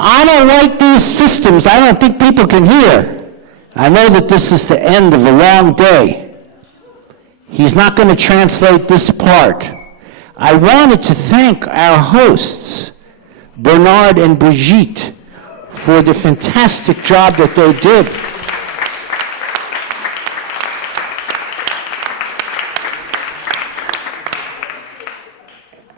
I don't like these systems. I don't think people can hear. I know that this is the end of a long day. He's not going to translate this part. I wanted to thank our hosts, Bernard and Brigitte, for the fantastic job that they did.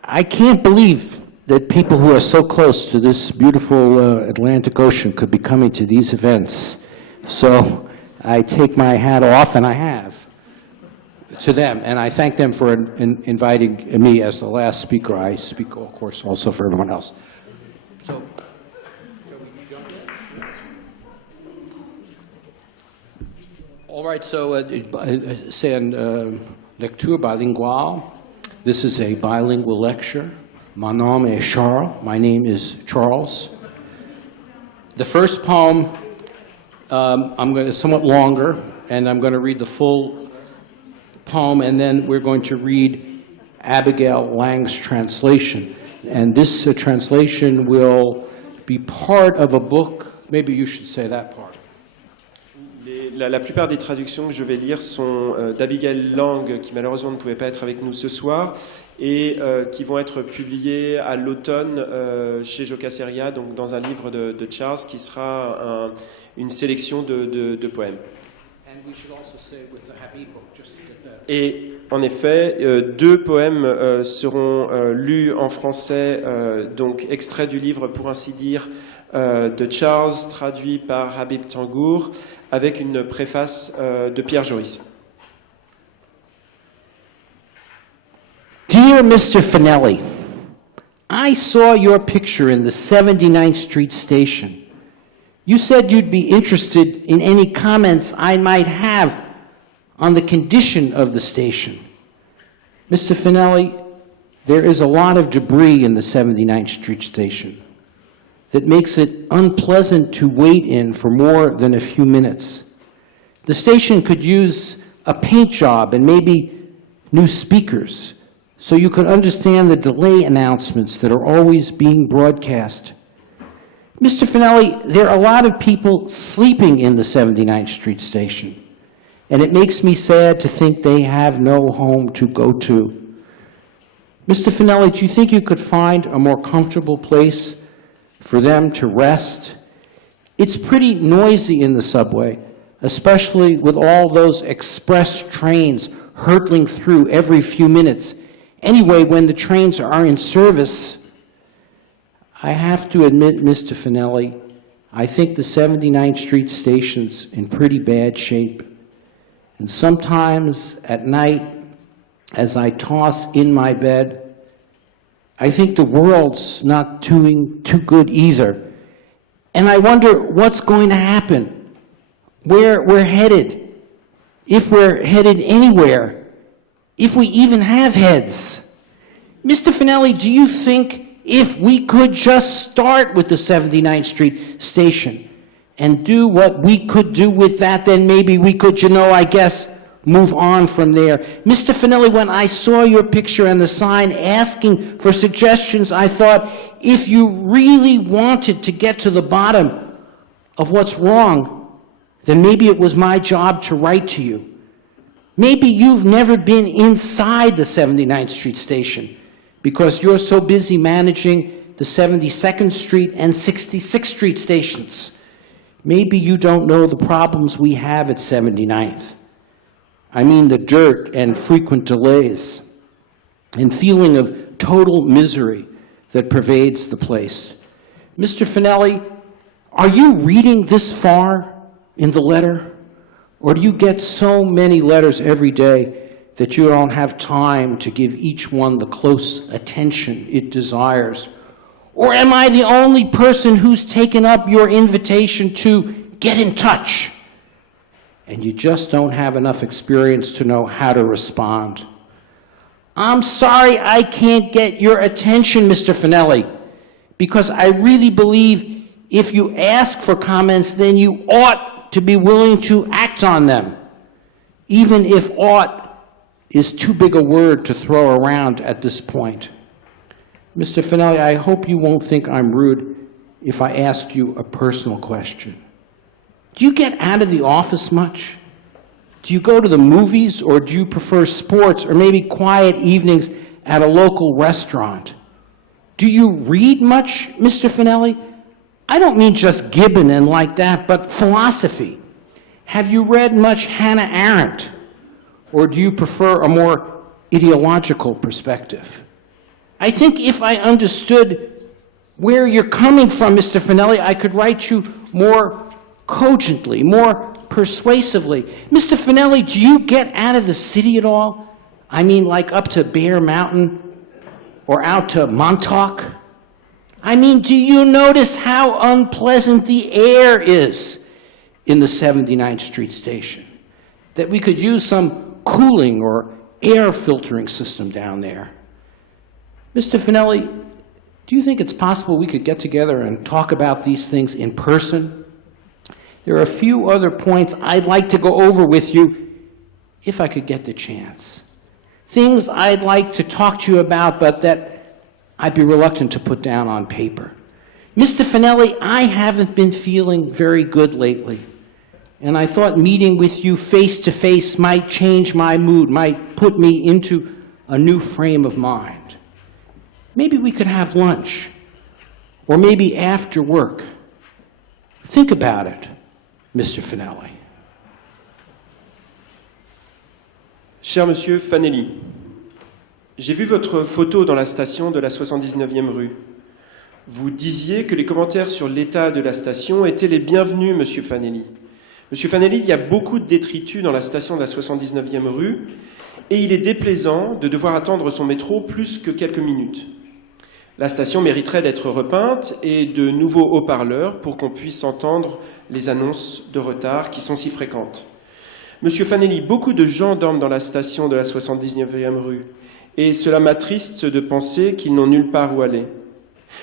I can't believe that people who are so close to this beautiful Atlantic Ocean could be coming to these events. So I take my hat off, and I have, to them, and I thank them for inviting me as the last speaker. I speak, of course, also for everyone else. So, shall we jump in? All right, so c'est une lecture bilinguale. This is a bilingual lecture. Mon nom est Charles. My name is Charles. The first poem, it's somewhat longer, and I'm going to read the full poem, and then we're going to read Abigail Lang's translation. And this translation will be part of a book. Maybe you should say that part. La plupart des traductions que je vais lire sont d'Abigail Lang, qui malheureusement ne pouvait pas être avec nous ce soir, et qui vont être publiées à l'automne chez Jocaseria, donc dans un livre de Charles, qui sera une sélection de poèmes. Et en effet, 2 poèmes seront lus en français, donc extraits du livre, pour ainsi dire, de Charles, traduit par Habib Tangour, avec une préface de Pierre Joris. Dear Mr. Finelli, I saw your picture in the 79th Street station. You said you'd be interested in any comments I might have on the condition of the station. Mr. Finelli, there is a lot of debris in the 79th Street station that makes it unpleasant to wait in for more than a few minutes. The station could use a paint job and maybe new speakers so you could understand the delay announcements that are always being broadcast. Mr. Finelli, there are a lot of people sleeping in the 79th Street station, and it makes me sad to think they have no home to go to. Mr. Finelli, do you think you could find a more comfortable place for them to rest? It's pretty noisy in the subway, especially with all those express trains hurtling through every few minutes. Anyway, when the trains are in service, I have to admit, Mr. Finelli, I think the 79th Street station's in pretty bad shape. And sometimes at night, as I toss in my bed, I think the world's not doing too good either. And I wonder what's going to happen, where we're headed, if we're headed anywhere, if we even have heads. Mr. Finelli, do you think if we could just start with the 79th Street station and do what we could do with that, then maybe we could, I guess, move on from there. Mr. Finelli, when I saw your picture and the sign asking for suggestions, I thought, if you really wanted to get to the bottom of what's wrong, then maybe it was my job to write to you. Maybe you've never been inside the 79th Street station because you're so busy managing the 72nd Street and 66th Street stations. Maybe you don't know the problems we have at 79th. I mean the dirt and frequent delays and feeling of total misery that pervades the place. Mr. Finelli, are you reading this far in the letter? Or do you get so many letters every day that you don't have time to give each one the close attention it desires? Or am I the only person who's taken up your invitation to get in touch? And you just don't have enough experience to know how to respond. I'm sorry I can't get your attention, Mr. Finelli, because I really believe if you ask for comments, then you ought to be willing to act on them, even if ought is too big a word to throw around at this point. Mr. Finelli, I hope you won't think I'm rude if I asked you a personal question? Do you get out of the office much? Do you go to the movies, or do you prefer sports, or maybe quiet evenings at a local restaurant? Do you read much, Mr. Finelli? I don't mean just Gibbon and like that, but philosophy. Have you read much Hannah Arendt? Or do you prefer a more ideological perspective? I think if I understood where you're coming from, Mr. Finelli, I could write you more cogently, more persuasively. Mr. Finelli, do you get out of the city at all? I mean, like up to Bear Mountain or out to Montauk? I mean, do you notice how unpleasant the air is in the 79th Street station? That we could use some cooling or air filtering system down there. Mr. Finelli, do you think it's possible we could get together and talk about these things in person? There are a few other points I'd like to go over with you if I could get the chance. Things I'd like to talk to you about, but that I'd be reluctant to put down on paper. Mr. Finelli, I haven't been feeling very good lately, and I thought meeting with you face-to-face might change my mood, might put me into a new frame of mind. Maybe we could have lunch, or maybe after work. Think about it, Mr. Finelli. Cher Monsieur Fanelli, j'ai vu votre photo dans la station de la 79e rue. Vous disiez que les commentaires sur l'état de la station étaient les bienvenus, Monsieur Fanelli. Monsieur Fanelli, il y a beaucoup de détritus dans la station de la 79e rue et il est déplaisant de devoir attendre son métro plus que quelques minutes. La station mériterait d'être repeinte et de nouveaux haut-parleurs pour qu'on puisse entendre les annonces de retard qui sont si fréquentes. Monsieur Fanelli, beaucoup de gens dorment dans la station de la 79e rue et cela m'attriste de penser qu'ils n'ont nulle part où aller.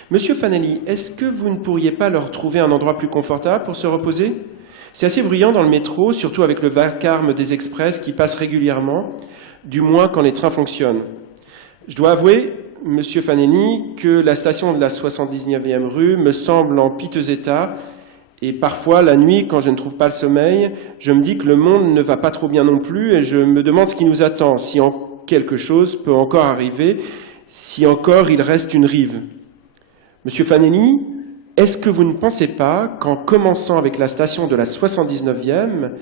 Monsieur Fanelli, est-ce que vous ne pourriez pas leur trouver un endroit plus confortable pour se reposer? C'est assez bruyant dans le métro, surtout avec le vacarme des express qui passent régulièrement, du moins quand les trains fonctionnent. Je dois avouer, Monsieur Fanelli, que la station de la 79e rue me semble en piteux état, et parfois, la nuit, quand je ne trouve pas le sommeil, je me dis que le monde ne va pas trop bien non plus, et je me demande ce qui nous attend, si quelque chose peut encore arriver, si encore il reste une rive. Monsieur Fanelli, est-ce que vous ne pensez pas qu'en commençant avec la station de la 79e,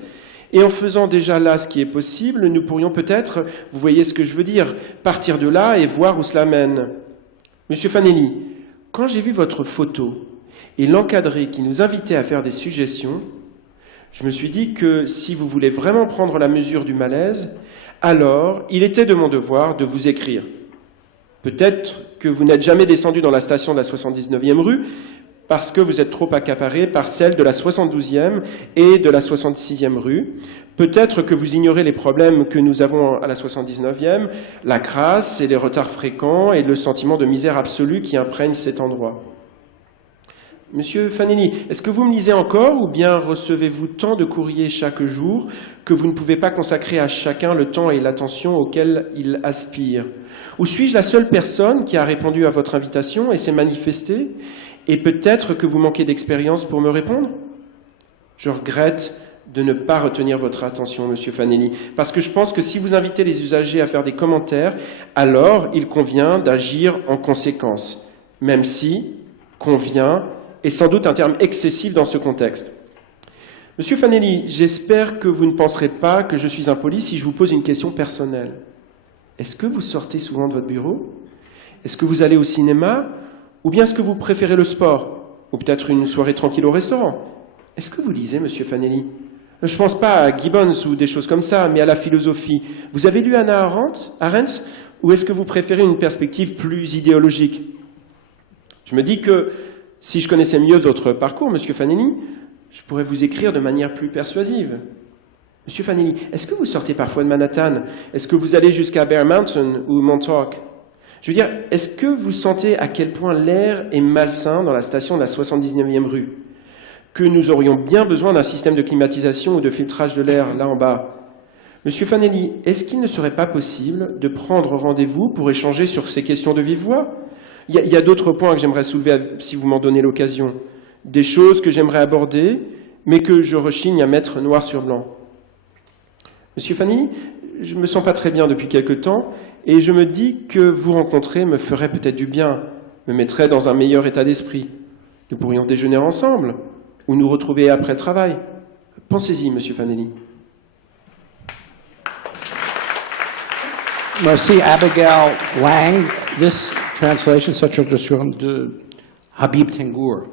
et en faisant déjà là ce qui est possible, nous pourrions peut-être, vous voyez ce que je veux dire, partir de là et voir où cela mène. Monsieur Fanelli, quand j'ai vu votre photo et l'encadré qui nous invitait à faire des suggestions, je me suis dit que si vous voulez vraiment prendre la mesure du malaise, alors il était de mon devoir de vous écrire. Peut-être que vous n'êtes jamais descendu dans la station de la 79e rue, parce que vous êtes trop accaparé par celle de la 72e et de la 66e rue. Peut-être que vous ignorez les problèmes que nous avons à la 79e, la crasse et les retards fréquents et le sentiment de misère absolue qui imprègne cet endroit. Monsieur Fanelli, est-ce que vous me lisez encore ou bien recevez-vous tant de courriers chaque jour que vous ne pouvez pas consacrer à chacun le temps et l'attention auxquels il aspire? Ou suis-je la seule personne qui a répondu à votre invitation et s'est manifestée? Et peut-être que vous manquez d'expérience pour me répondre? Je regrette de ne pas retenir votre attention, Monsieur Fanelli, parce que je pense que si vous invitez les usagers à faire des commentaires, alors il convient d'agir en conséquence, même si convient est sans doute un terme excessif dans ce contexte. Monsieur Fanelli, j'espère que vous ne penserez pas que je suis impoli si je vous pose une question personnelle. Est-ce que vous sortez souvent de votre bureau? Est-ce que vous allez au cinéma? Ou bien est-ce que vous préférez le sport? Ou peut-être une soirée tranquille au restaurant? Est-ce que vous lisez, Monsieur Fanelli? Je ne pense pas à Gibbons ou des choses comme ça, mais à la philosophie. Vous avez lu Hannah Arendt? Ou est-ce que vous préférez une perspective plus idéologique? Je me dis que si je connaissais mieux votre parcours, Monsieur Fanelli, je pourrais vous écrire de manière plus persuasive. Monsieur Fanelli, est-ce que vous sortez parfois de Manhattan? Est-ce que vous allez jusqu'à Bear Mountain ou Montauk? Je veux dire, est-ce que vous sentez à quel point l'air est malsain dans la station de la 79e rue? Que nous aurions bien besoin d'un système de climatisation ou de filtrage de l'air là en bas? Monsieur Fanelli, est-ce qu'il ne serait pas possible de prendre rendez-vous pour échanger sur ces questions de vive voix? Il y a d'autres points que j'aimerais soulever si vous m'en donnez l'occasion. Des choses que j'aimerais aborder, mais que je rechigne à mettre noir sur blanc. Monsieur Fanny, je ne me sens pas très bien depuis quelque temps, et je me dis que vous rencontrer me ferait peut-être du bien, me mettrait dans un meilleur état d'esprit. Nous pourrions déjeuner ensemble, ou nous retrouver après le travail. Pensez-y, Monsieur Fanelli. Merci, Abigail Wang. This translation, such de Habib Tengour.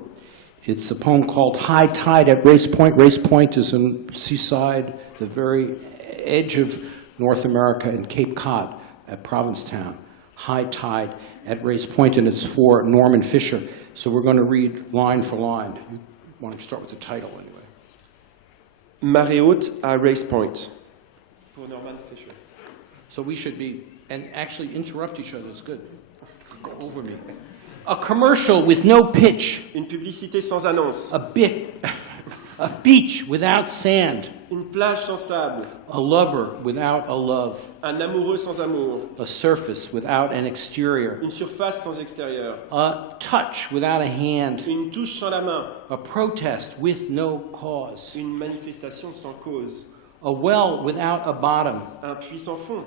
It's a poem called High Tide at Race Point. Race Point is in seaside, the very edge of North America in Cape Cod at Provincetown. High Tide at Race Point, and it's for Norman Fisher. So we're going to read line for line. You want to start with the title anyway. Marée haute à Race Point. Pour Norman Fisher. So we should be, and actually interrupt each other is good. Go over me. A commercial with no pitch. Une publicité sans annonce. A beach without sand. Une plage sans sable. A lover without a love. Un amoureux sans amour. A surface without an exterior. Une surface sans extérieur. A touch without a hand. Une touche sans la main. A protest with no cause. Une manifestation sans cause. A well without a bottom. Un puits sans fond.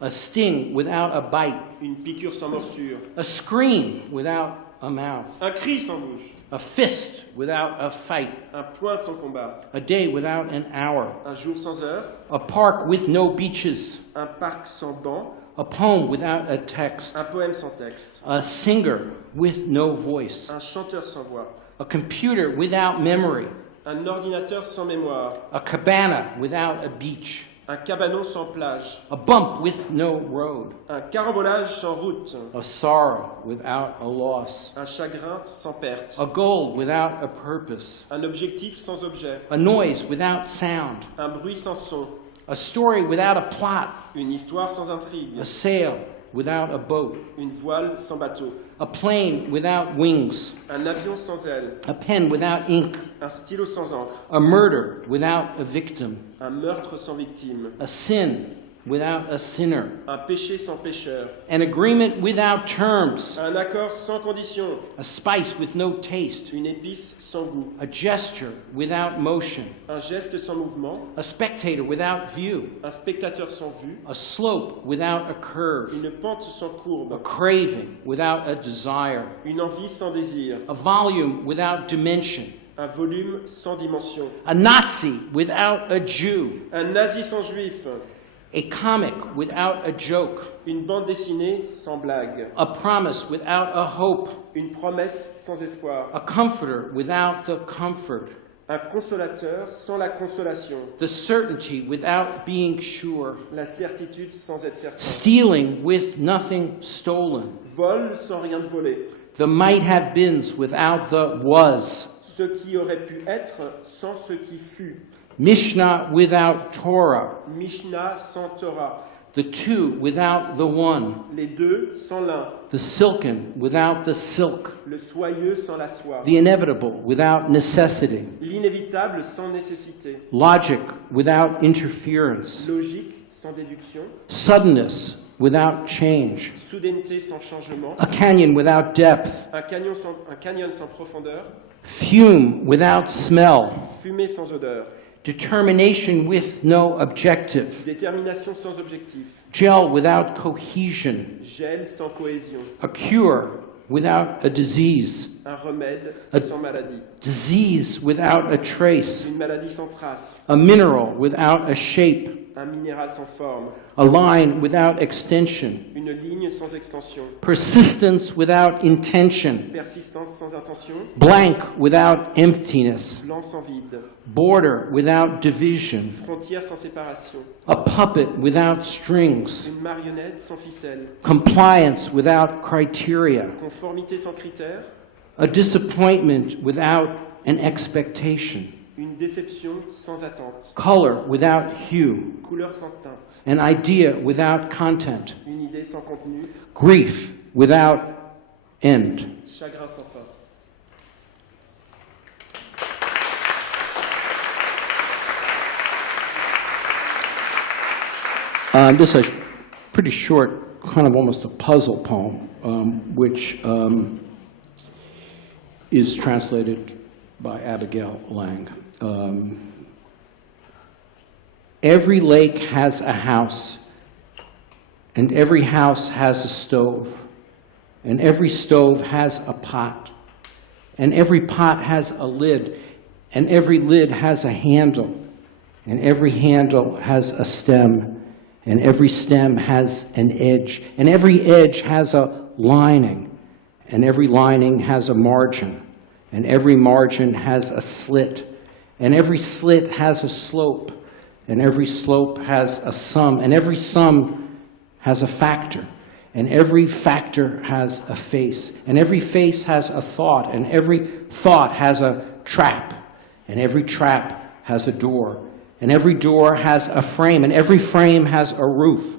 A sting without a bite. Une piqûre sans morsure. A scream without a mouth. Un cri sans bouche. A fist without a fight. Un poing sans combat. A day without an hour. Un jour sans heure. A park with no beaches. Un parc sans banc. A poem without a text. Un poème sans texte. A singer with no voice. Un chanteur sans voix. A computer without memory. Un ordinateur sans mémoire. A cabana without a beach. Un cabanon sans plage. A bump with no road. Un carambolage sans route. A sorrow without a loss. Un chagrin sans perte. A goal without a purpose. Un objectif sans objet. A noise without sound. Un bruit sans son. A story without a plot. Une histoire sans intrigue. A sail without a boat. Une voile sans bateau. A plane without wings. Un avion sans ailes. A pen without ink. Un stylo sans encre. A murder without a victim. Un meurtre sans victime. A sin without a sinner. Un péché sans pécheur. An agreement without terms. Un accord sans condition. A spice with no taste. Une épice sans goût. A gesture without motion. Un geste sans mouvement. A spectator without view. Un spectateur sans vue. A slope without a curve. Une pente sans A courbe. craving without a desire. Une envie sans désir. A volume without dimension. Un volume sans dimension. A Nazi without a Jew. Un nazi sans juif. A comic without a joke. Une bande dessinée sans blague. A promise without a hope. Une promesse sans espoir. A comforter without the comfort. Un consolateur sans la consolation. The certainty without being sure. La certitude sans être certain. Stealing with nothing stolen. Vol sans rien de volé. The might have beens without the was. Ce qui aurait pu être sans ce qui fut. Mishnah without Torah. Mishnah sans Torah. The two without the one. Les deux sans l'un. The silken without the silk. Le soyeux sans la soie. The inevitable without necessity. L'inévitable sans nécessité. Logic without interference. Logique sans déduction. Suddenness without change. Soudaineté sans changement. A canyon without depth. Un canyon sans profondeur. Fume without smell. Fumée sans odeur. Determination with no objective. Détermination sans objectif. Gel without cohesion. Gel sans cohésion. A cure without a disease. Un remède sans maladie. Disease without a trace. Une maladie sans trace. A mineral without a shape. Un minéral sans forme. A line without extension. Une ligne sans extension. Persistence without intention. Persistance sans intention. Blank without emptiness. Blanc sans vide. Border without division. Frontière sans séparation. A puppet without strings. Une marionnette sans ficelle. Compliance without criteria. Conformité sans critère. A disappointment without an expectation. Une déception sans attente. Color without hue. Couleur sans teinte. An idea without content. Une idée sans contenu. Grief without end. Chagrin sans fin. This is a pretty short kind of almost a puzzle poem, which is translated by Abigail Lang. Every lake has a house, and every house has a stove, and every stove has a pot, and every pot has a lid, and every lid has a handle, and every handle has a stem, and every stem has an edge, and every edge has a lining, and every lining has a margin, and every margin has a slit, and every slit has a slope, and every slope has a sum, and every sum has a factor, and every factor has a face, and every face has a thought, and every thought has a trap, and every trap has a door, and every door has a frame, and every frame has a roof,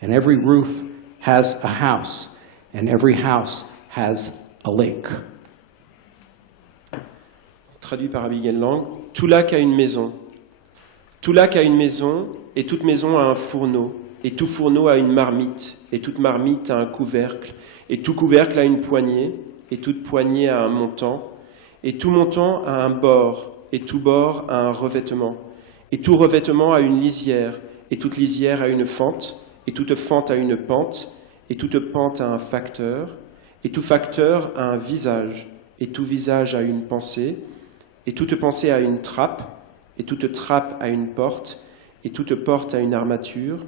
and every roof has a house, and every house has a lake. Traduit par Abigail Lang, tout lac a une maison. Tout lac a une maison, et toute maison a un fourneau, et tout fourneau a une marmite, et toute marmite a un couvercle, et tout couvercle a une poignée, et toute poignée a un montant, et tout montant a un bord, et tout bord a un revêtement, et tout revêtement a une lisière, et toute lisière a une fente, et toute fente a une pente, et toute pente a un facteur, et tout facteur a un visage, et tout visage a une pensée, et toute pensée a une trappe, et toute trappe a une porte, et toute porte a une armature,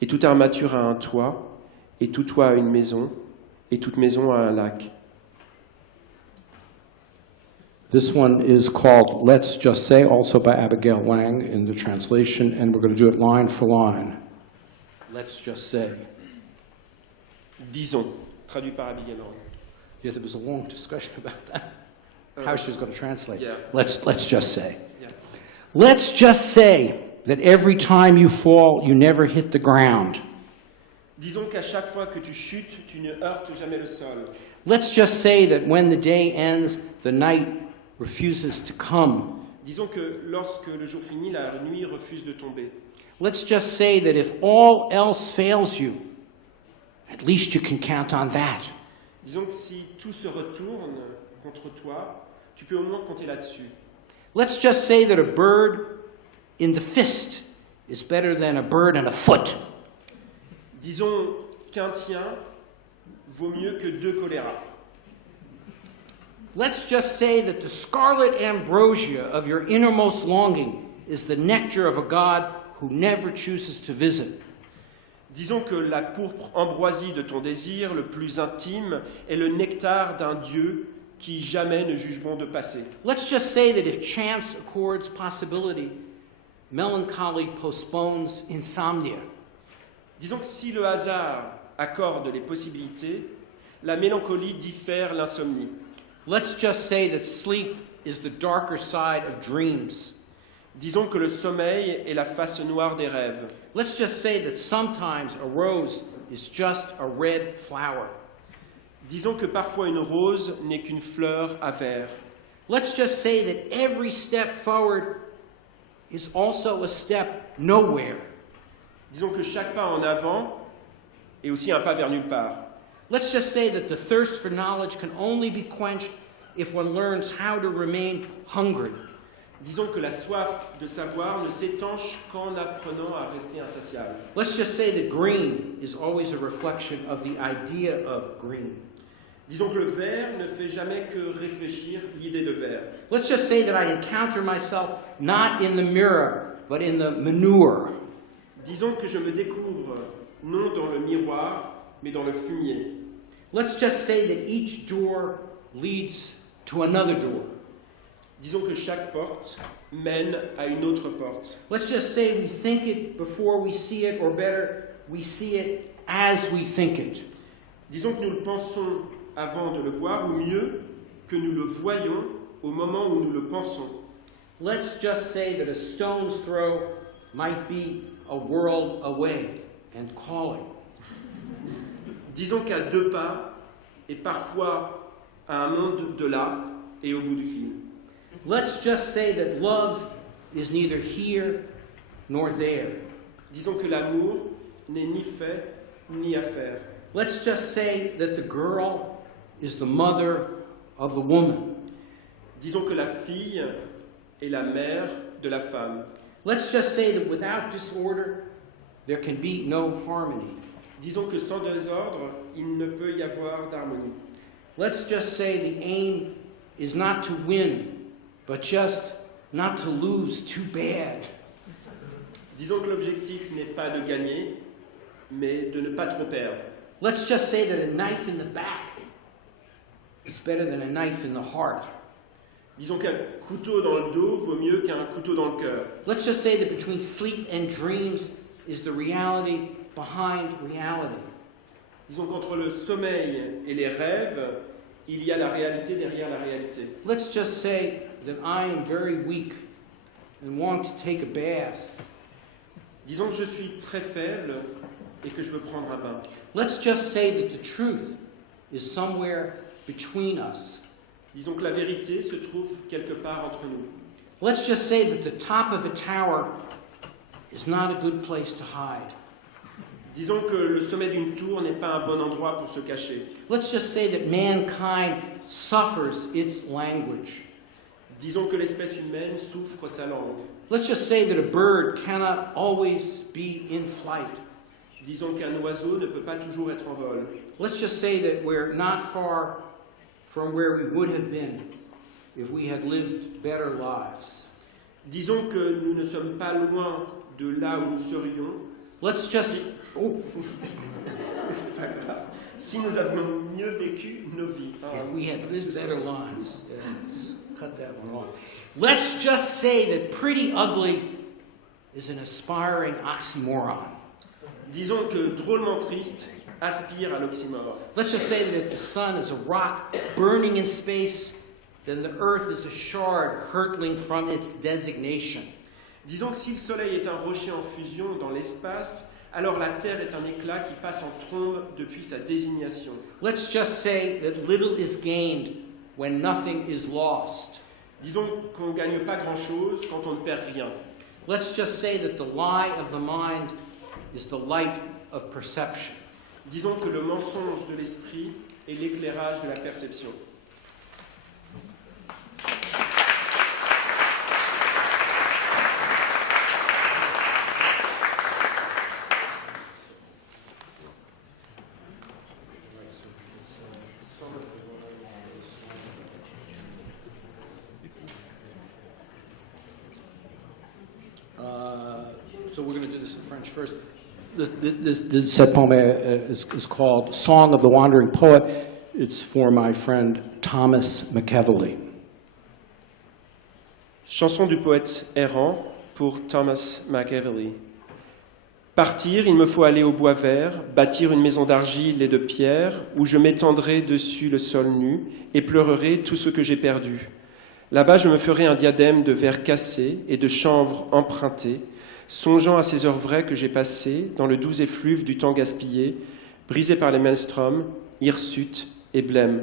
et toute armature a un toit, et tout toit a une maison, et toute maison a un lac. This one is called Let's Just Say, also by Abigail Lang in the translation, and we're going to do it line for line. Let's just say. Disons, traduit par Abigail Lang. Yeah, there was a long discussion about that, how she was going to translate. Yeah. Let's just say. Yeah. Let's just say that every time you fall, you never hit the ground. Disons qu'à chaque fois que tu chutes, tu ne heurtes jamais le sol. Let's just say that when the day ends, the night refuses to come. Disons que lorsque le jour finit, la nuit refuse de tomber. Let's just say that if all else fails you, at least you can count on that. Disons que si tout se retourne contre toi, tu peux au moins compter là-dessus. Let's just say that a bird in the fist is better than a bird in a foot. Disons qu'un tien vaut mieux que 2 choléras. Let's just say that the scarlet ambrosia of your innermost longing is the nectar of a God who never chooses to visit. Disons que la pourpre ambroisie de ton désir le plus intime est le nectar d'un Dieu qui jamais ne juge bon de passer. Let's just say that if chance accords possibility, melancholy postpones insomnia. Disons que si le hasard accorde les possibilités, la mélancolie diffère l'insomnie. Let's just say that sleep is the darker side of dreams. Disons que le sommeil est la face noire des rêves. Let's just say that sometimes a rose is just a red flower. Disons que parfois une rose n'est qu'une fleur à vert. Let's just say that every step forward is also a step nowhere. Disons que chaque pas en avant est aussi un pas vers nulle part. Let's just say that the thirst for knowledge can only be quenched if one learns how to remain hungry. Disons que la soif de savoir ne s'étanche qu'en apprenant à rester insatiable. Let's just say that green is always a reflection of the idea of green. Disons que le vert ne fait jamais que réfléchir l'idée de vert. Let's just say that I encounter myself not in the mirror, but in the manure. Disons que je me découvre non dans le miroir, mais dans le fumier. Let's just say that each door leads to another door. Disons que chaque porte mène à une autre porte. Let's just say we think it before we see it, or better, we see it as we think it. Disons que nous le pensons avant de le voir, ou mieux, que nous le voyons au moment où nous le pensons. Let's just say that a stone's throw might be a world away and calling. Disons qu'à 2 pas, et parfois à un monde de là et au bout du fil. Let's just say that love is neither here nor there. Disons que l'amour n'est ni fait ni à faire. Let's just say that the girl is the mother of the woman. Disons que la fille est la mère de la femme. Let's just say that without disorder, there can be no harmony. Disons que sans désordre, il ne peut y avoir d'harmonie. Let's just say the aim is not to win, but just not to lose too bad. Disons que l'objectif n'est pas de gagner, mais de ne pas trop perdre. Let's just say that a knife in the back is better than a knife in the heart. Disons qu'un couteau dans le dos vaut mieux qu'un couteau dans le cœur. Let's just say that between sleep and dreams is the reality behind reality. Disons qu'entre le sommeil et les rêves, il y a la réalité derrière la réalité. Let's just say that I am very weak and want to take a bath. Disons que je suis très faible et que je veux prendre un bain. Let's just say that the truth is somewhere between us. Disons que la vérité se trouve quelque part entre nous. Let's just say that the top of a tower is not a good place to hide. Disons que le sommet d'une tour n'est pas un bon endroit pour se cacher. Let's just say that mankind suffers its language. Disons que l'espèce humaine souffre sa langue. Let's just say that a bird cannot always be in flight. Disons qu'un oiseau ne peut pas toujours être en vol. Let's just say that we're not far from where we would have been if we had lived better lives. Disons que nous ne sommes pas loin de là où nous serions. Let's just... Oh. C'est pas grave. Si nous avions mieux vécu nos vies. If we had lived better lives. Yes. Cut that one off. Let's just say that pretty ugly is an aspiring oxymoron. Disons que drôlement triste aspire à l'oxymore. Let's just say that if the sun is a rock burning in space, then the earth is a shard hurtling from its designation. Disons que si le soleil est un rocher en fusion dans l'espace, alors la Terre est un éclat qui passe en trombe depuis sa désignation. Let's just say that little is gained when nothing is lost. Disons qu'on ne gagne pas grand-chose quand on ne perd rien. Let's just say that the lie of the mind is the light of perception. Disons que le mensonge de l'esprit est l'éclairage de la perception. So we're going to do this in French first. Cette poem is called Song of the Wandering Poet. It's for my friend Thomas McEvely. Chanson du poète errant pour Thomas McEvely. Partir, il me faut aller au bois vert, bâtir une maison d'argile et de pierre, où je m'étendrai dessus le sol nu et pleurerai tout ce que j'ai perdu. Là-bas, je me ferai un diadème de verre cassé et de chanvre emprunté, songeant à ces heures vraies que j'ai passées dans le doux effluve du temps gaspillé, brisé par les maelstroms, hirsutes et blêmes.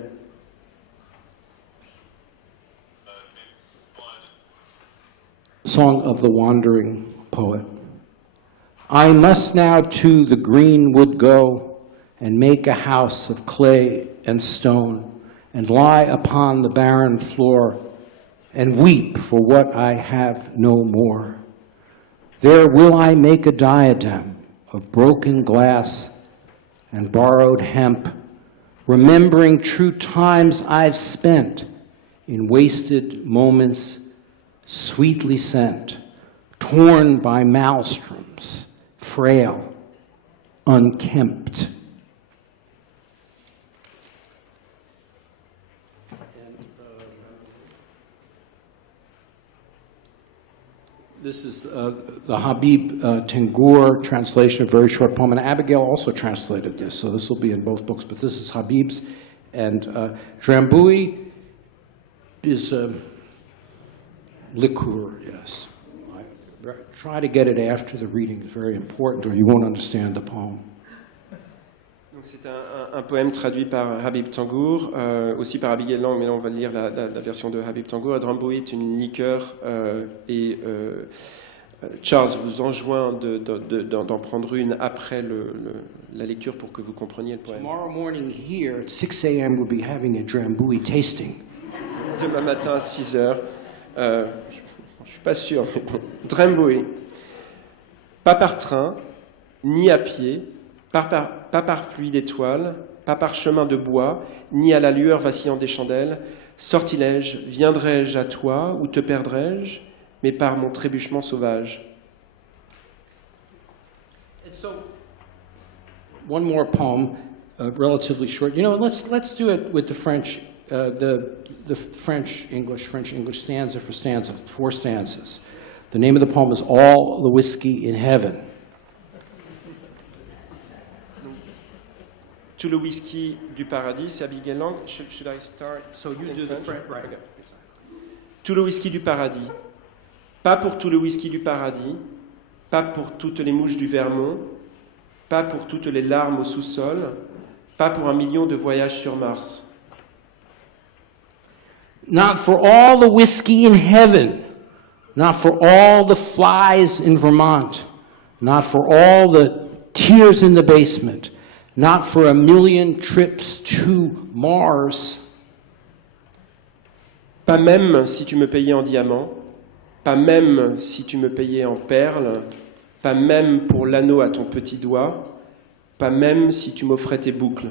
Song of the Wandering Poet. I must now to the green wood go, and make a house of clay and stone, and lie upon the barren floor, and weep for what I have no more. There will I make a diadem of broken glass and borrowed hemp, remembering true times I've spent in wasted moments sweetly sent, torn by maelstroms, frail, unkempt. This is the Habib Tengour translation, a very short poem, and Abigail also translated this, so this will be in both books, but this is Habib's. And Drambuie is liqueur, yes. Try to get it after the reading, it's very important, or you won't understand the poem. Donc c'est un poème traduit par Habib Tengour, aussi par Abigail Lang, mais là on va lire la version de Habib Tengour. Drambuie est une liqueur et Charles vous enjoint d'en prendre une après la lecture pour que vous compreniez le poème. Tomorrow morning here at 6 a.m. we'll be having a Drambuie tasting. Demain matin à 6 heures, je ne suis pas sûr, mais bon, Drambuie. Pas par train, ni à pied, pas par pluie d'étoiles, pas par chemin de bois, ni à la lueur vacillante des chandelles. Sortilège, viendrai-je à toi ou te perdrai-je, mais par mon trébuchement sauvage. And so, one more poem, relatively short. You know, let's do it with the French, the French English stanza for stanza, 4 stanzas. The name of the poem is All the Whiskey in Heaven. Tout le whisky du paradis, c'est Abigail Lang. Should I start? So you in do the French? French, right? Okay. Tout le whisky du paradis. Pas pour tout le whisky du paradis, pas pour toutes les mouches du Vermont, pas pour toutes les larmes au sous-sol, pas pour 1 million de voyages sur Mars. Not for all the whiskey in heaven, not for all the flies in Vermont, not for all the tears in the basement, not for 1 million trips to Mars. Pas même si tu me payais en diamants, pas même si tu me payais en perles, pas même pour l'anneau à ton petit doigt, pas même si tu m'offrais tes boucles.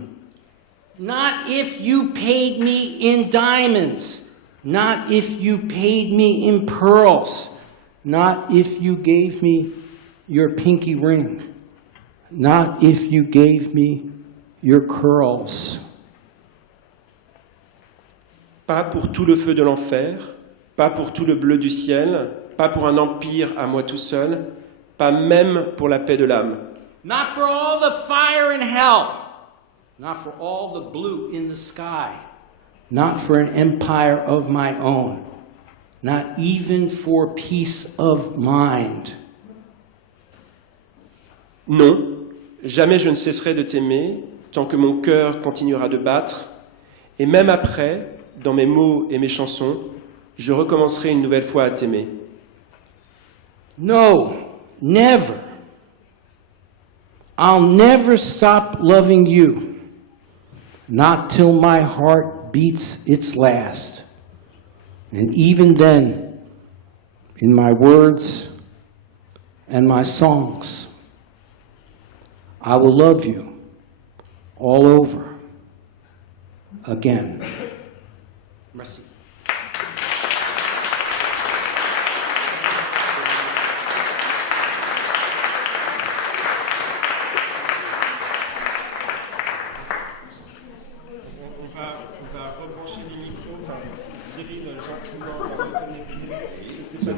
Not if you paid me in diamonds, not if you paid me in pearls, not if you gave me your pinky ring, not if you gave me your curls. Pas pour tout le feu de l'enfer, pas pour tout le bleu du ciel, pas pour un empire à moi tout seul, pas même pour la paix de l'âme. Not for all the fire in hell, not for all the blue in the sky, not for an empire of my own, not even for peace of mind. Non, jamais je ne cesserai de t'aimer tant que mon cœur continuera de battre, et même après, dans mes mots et mes chansons, je recommencerai une nouvelle fois à t'aimer. No, never. I'll never stop loving you, not till my heart beats its last. And even then, in my words and my songs, I will love you all over again. Merci. On va rebrancher les micros, enfin, Cyril gentiment. C'est pas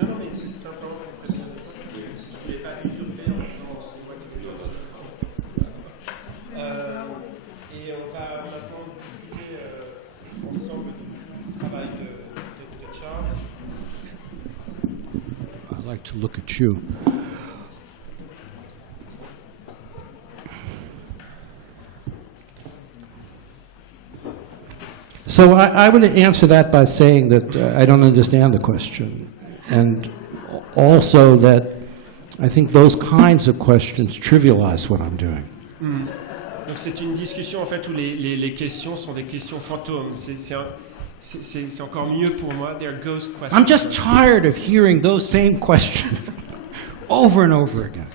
non, mais c'est simplement en fait, je voulais pas usurper en disant c'est moi qui et on va maintenant discuter ensemble du travail de Charles. I'd like to look at you. So I would answer that by saying that I don't understand the question, and also that I think those kinds of questions trivialize what I'm doing. Donc c'est une discussion en fait où les questions sont des questions fantômes. C'est encore mieux pour moi. They're ghost questions. I'm just tired of hearing those same questions over and over again.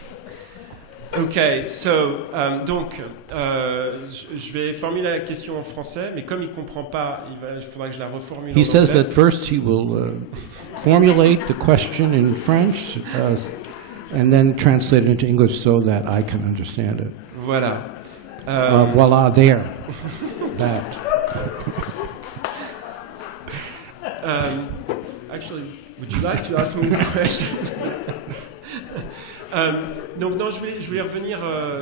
Ok, so, donc, je vais formuler la question en français, mais comme il ne comprend pas, il faudra que je la reformule en He says anglais. that first he will formulate the question in French and then translate it into English so that I can understand it. Voilà. Voila, there. That. Actually, would you like to ask me questions? Donc non, je vais revenir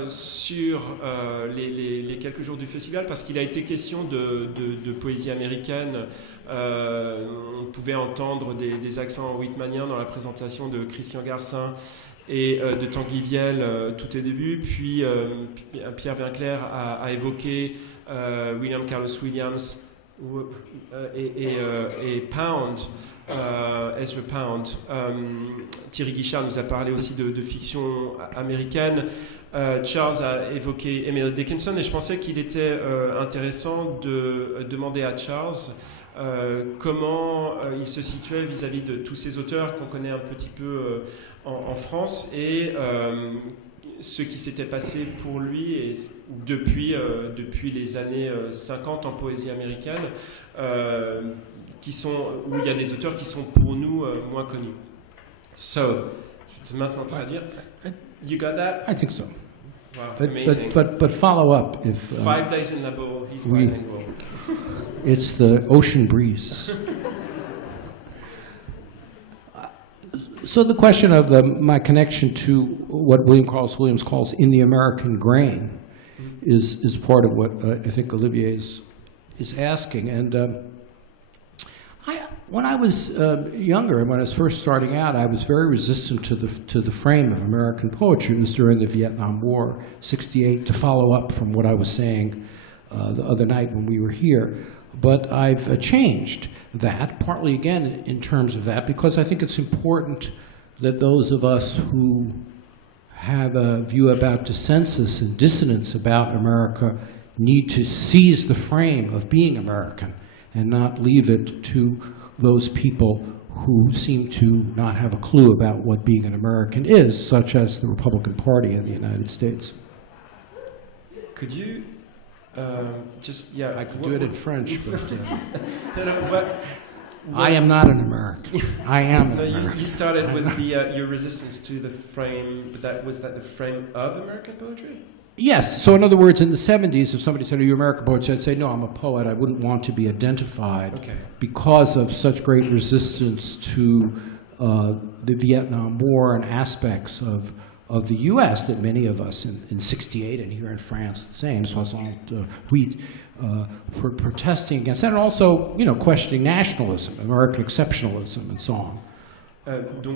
sur les quelques jours du festival parce qu'il a été question de poésie américaine. On pouvait entendre des accents whitmaniens dans la présentation de Christian Garcin et de Tanguy Viel tout au début. Puis Pierre Vinclair a évoqué William Carlos Williams et Pound, Ezra Pound. Thierry Guichard nous a parlé aussi de fiction américaine. Charles a évoqué Emily Dickinson et je pensais qu'il était intéressant de demander à Charles comment il se situait vis-à-vis de tous ces auteurs qu'on connaît un petit peu en France et ce qui s'était passé pour lui et depuis les années 50 en poésie américaine, où il y a des auteurs qui sont pour nous moins connus. So, je vais maintenant traduire. You got that? I think so. Wow, amazing. But follow up if 5 days in Labo, he's bilingual. it's the ocean breeze. So the question of my connection to what William Carlos Williams calls in the American grain is part of what I think Olivier is asking. And when I was younger, when I was first starting out, I was very resistant to the frame of American poetry. It was during the Vietnam War, '68, to follow up from what I was saying the other night when we were here. But I've changed that, partly again in terms of that, because I think it's important that those of us who have a view about dissensus and dissonance about America need to seize the frame of being American and not leave it to those people who seem to not have a clue about what being an American is, such as the Republican Party in the United States. Could you I could do it in French, but but I am not an American. I am an no, American. you started with your resistance to the frame, but was that the frame of American poetry? Yes. So in other words, in the 70s, if somebody said, are you an American poet? I'd say, no, I'm a poet. I wouldn't want to be identified because of such great resistance to the Vietnam War and aspects of the U.S. that many of us in '68 and here in France, the same, were protesting against that, and also, questioning nationalism, American exceptionalism, and so on.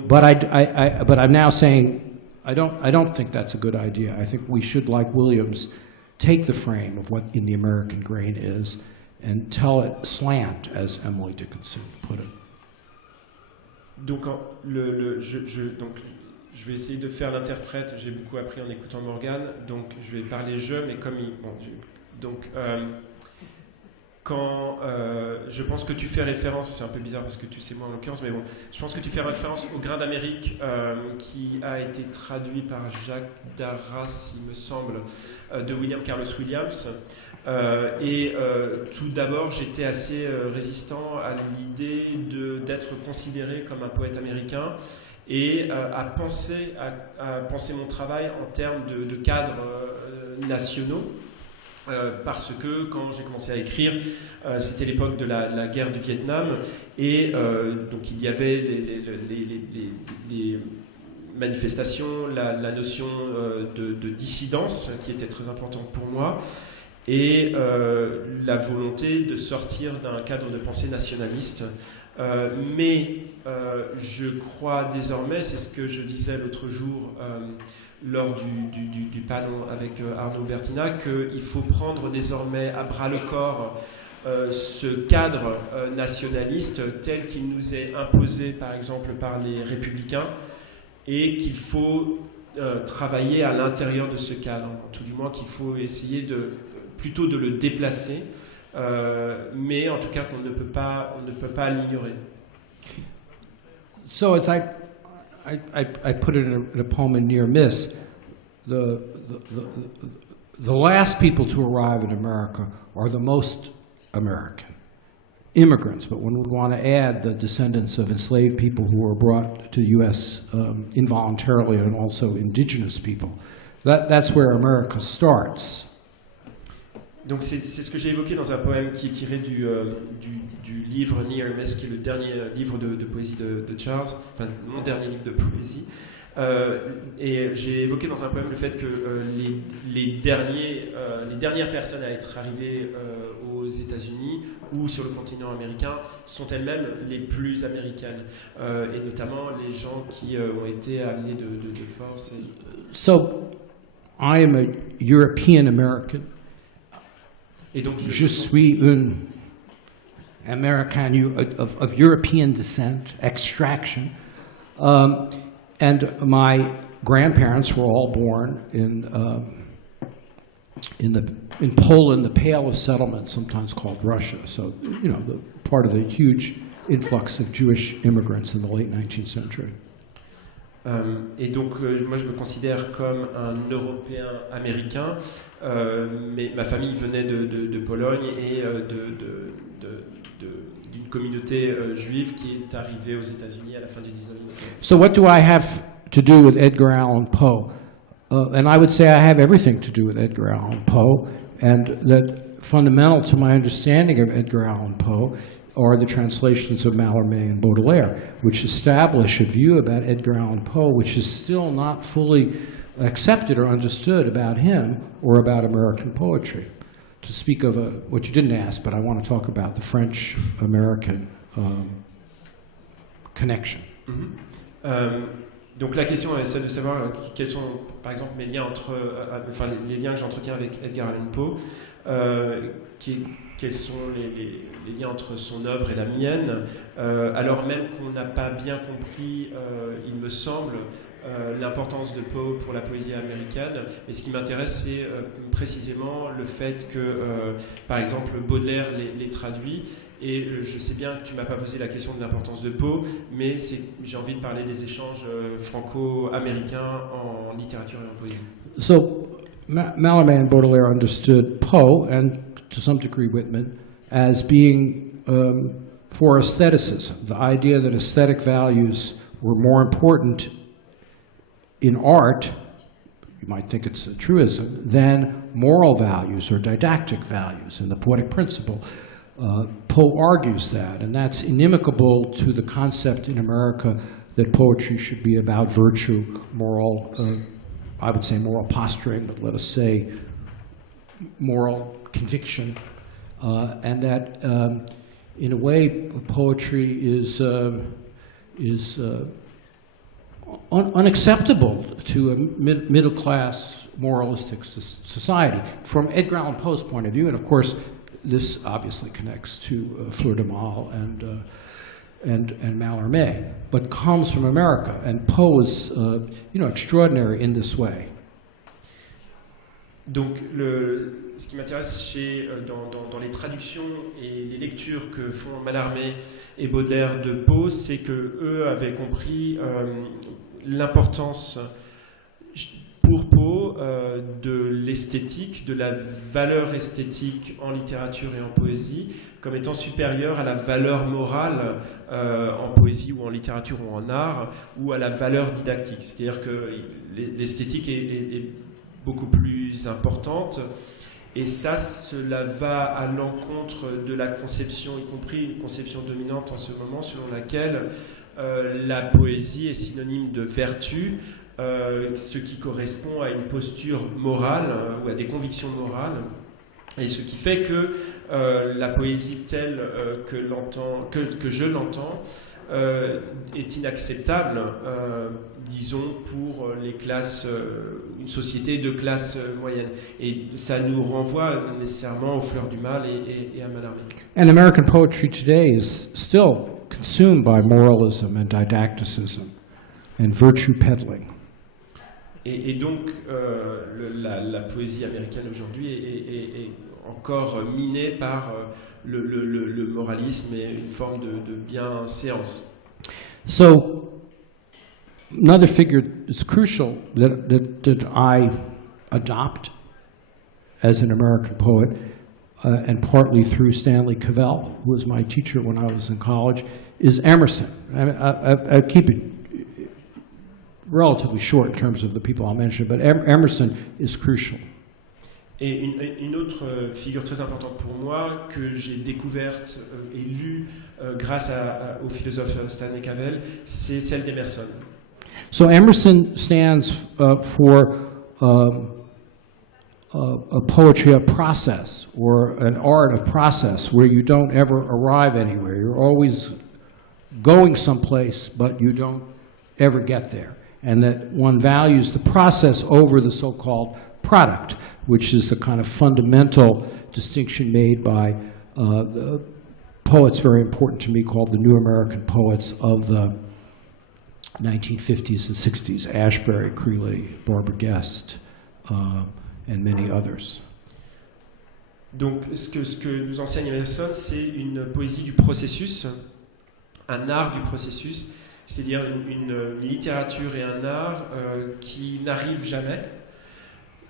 But I'm now saying I don't think that's a good idea. I think we should, like Williams, take the frame of what in the American grain is and tell it slant, as Emily Dickinson put it. Donc, je vais essayer de faire l'interprète. J'ai beaucoup appris en écoutant Morgan, donc je vais parler mais comme il... Bon, quand je pense que tu fais référence, c'est un peu bizarre parce que tu sais moi en l'occurrence, mais bon, je pense que tu fais référence au Grain d'Amérique qui a été traduit par Jacques Darras, il me semble, de William Carlos Williams. Tout d'abord, j'étais assez résistant à l'idée d'être considéré comme un poète américain et à penser mon travail en termes de cadres nationaux. Parce que quand j'ai commencé à écrire, c'était l'époque de la guerre du Vietnam et donc il y avait les manifestations, la notion de dissidence qui était très importante pour moi et la volonté de sortir d'un cadre de pensée nationaliste. Mais je crois désormais, c'est ce que je disais l'autre jour lors du panel avec Arnaud Bertina, qu'il faut prendre désormais à bras le corps ce cadre nationaliste tel qu'il nous est imposé par exemple par les républicains et qu'il faut travailler à l'intérieur de ce cadre, tout du moins qu'il faut essayer plutôt de le déplacer, mais en tout cas on ne peut pas l'ignorer. So as I put it in a poem in Near Miss, the last people to arrive in America are the most American immigrants, but one would want to add the descendants of enslaved people who were brought to the U.S. Involuntarily, and also indigenous people. That's where America starts. Donc c'est ce que j'ai évoqué dans un poème qui est tiré du livre Near Miss, qui est le dernier livre de poésie de Charles, enfin mon dernier livre de poésie. Et j'ai évoqué dans un poème le fait que les dernières personnes à être arrivées aux États-Unis ou sur le continent américain sont elles-mêmes les plus américaines, et notamment les gens qui ont été amenés de force. So, I am a European American. Et donc Je suis un of European descent, extraction. And my grandparents were all born in Poland, the Pale of Settlement, sometimes called Russia. So, part of the huge influx of Jewish immigrants in the late 19th century. Et donc, moi, je me considère comme un Européen américain, mais ma famille venait de Pologne et d'une communauté juive qui est arrivée aux États-Unis à la fin du 19e siècle. So what do I have to do with Edgar Allan Poe? And I would say I have everything to do with Edgar Allan Poe, and that fundamental to my understanding of Edgar Allan Poe are the translations of Mallarmé and Baudelaire, which establish a view about Edgar Allan Poe which is still not fully accepted or understood about him or about American poetry. To speak of what you didn't ask, but I want to talk about the French-American connection. Donc la question est celle de savoir quels sont, par exemple, mes liens les liens que j'entretiens avec Edgar Allan Poe, quels sont les liens entre son œuvre et la mienne, alors même qu'on n'a pas bien compris, il me semble, l'importance de Poe pour la poésie américaine. Et ce qui m'intéresse, c'est précisément le fait que, par exemple, Baudelaire les traduit. Et je sais bien que tu ne m'as pas posé la question de l'importance de Poe, mais j'ai envie de parler des échanges franco-américains en littérature et en poésie. So Mallarmé and Baudelaire understood Poe, and to some degree Whitman, as being for aestheticism, the idea that aesthetic values were more important in art, you might think it's a truism, than moral values or didactic values in the Poetic Principle. Poe argues that, and that's inimical to the concept in America that poetry should be about virtue, moral, I would say moral posturing, but let us say moral conviction, and that in a way poetry is unacceptable to a middle-class moralistic society from Edgar Allan Poe's point of view. And of course, this obviously connects to Fleur de Mal and Mallarmé, but comes from America. And Poe is, extraordinary in this way. Donc, ce qui m'intéresse dans les traductions et les lectures que font Mallarmé et Baudelaire de Poe, c'est qu'eux avaient compris l'importance pour Poe de l'esthétique, de la valeur esthétique en littérature et en poésie, comme étant supérieure à la valeur morale en poésie ou en littérature ou en art, ou à la valeur didactique. C'est-à-dire que l'esthétique est beaucoup plus importante, et cela va à l'encontre de la conception, y compris une conception dominante en ce moment, selon laquelle la poésie est synonyme de vertu, ce qui correspond à une posture morale ou à des convictions morales, et ce qui fait que la poésie telle que je l'entends est inacceptable, disons, pour les classes, une société de classe moyenne. Et ça nous renvoie nécessairement aux Fleurs du Mal et à Mallarmé. And American poetry today is still consumed by moralism and didacticism and virtue peddling. Et donc, la poésie américaine aujourd'hui est encore minée par le moralisme et une forme de bienséance. So, another figure is crucial that I adopt as an American poet, and partly through Stanley Cavell, who was my teacher when I was in college, is Emerson. I keep it relatively short in terms of the people I'll mention, but Emerson is crucial. Et une autre figure très importante pour moi, que j'ai découverte et lue grâce au philosophe Stanley Cavell, c'est celle d'Emerson. So Emerson stands for a poetry of process, or an art of process, where you don't ever arrive anywhere. You're always going someplace, but you don't ever get there. And that one values the process over the so-called product, which is a kind of fundamental distinction made by poets very important to me called the New American Poets of the 1950s and 60s, Ashbery, Creeley, Barbara Guest, and many others. Donc, ce que nous enseigne Emerson, c'est une poésie du processus, un art du processus, c'est-à-dire une littérature et un art qui n'arrivent jamais,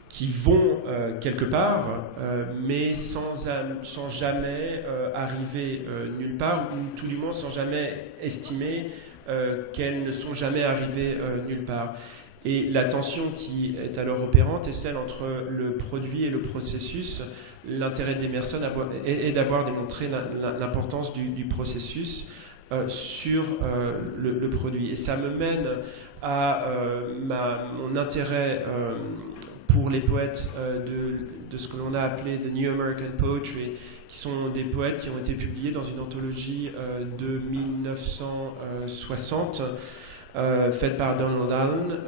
qui vont quelque part, mais sans jamais arriver nulle part, ou tout du moins sans jamais estimer qu'elles ne sont jamais arrivées nulle part. Et la tension qui est alors opérante est celle entre le produit et le processus. L'intérêt d'Emerson est d'avoir démontré l'importance du processus sur le produit. Et ça me mène à mon intérêt pour les poètes de ce que l'on a appelé The New American Poetry, qui sont des poètes qui ont été publiés dans une anthologie de 1960, faite par Donald Allen,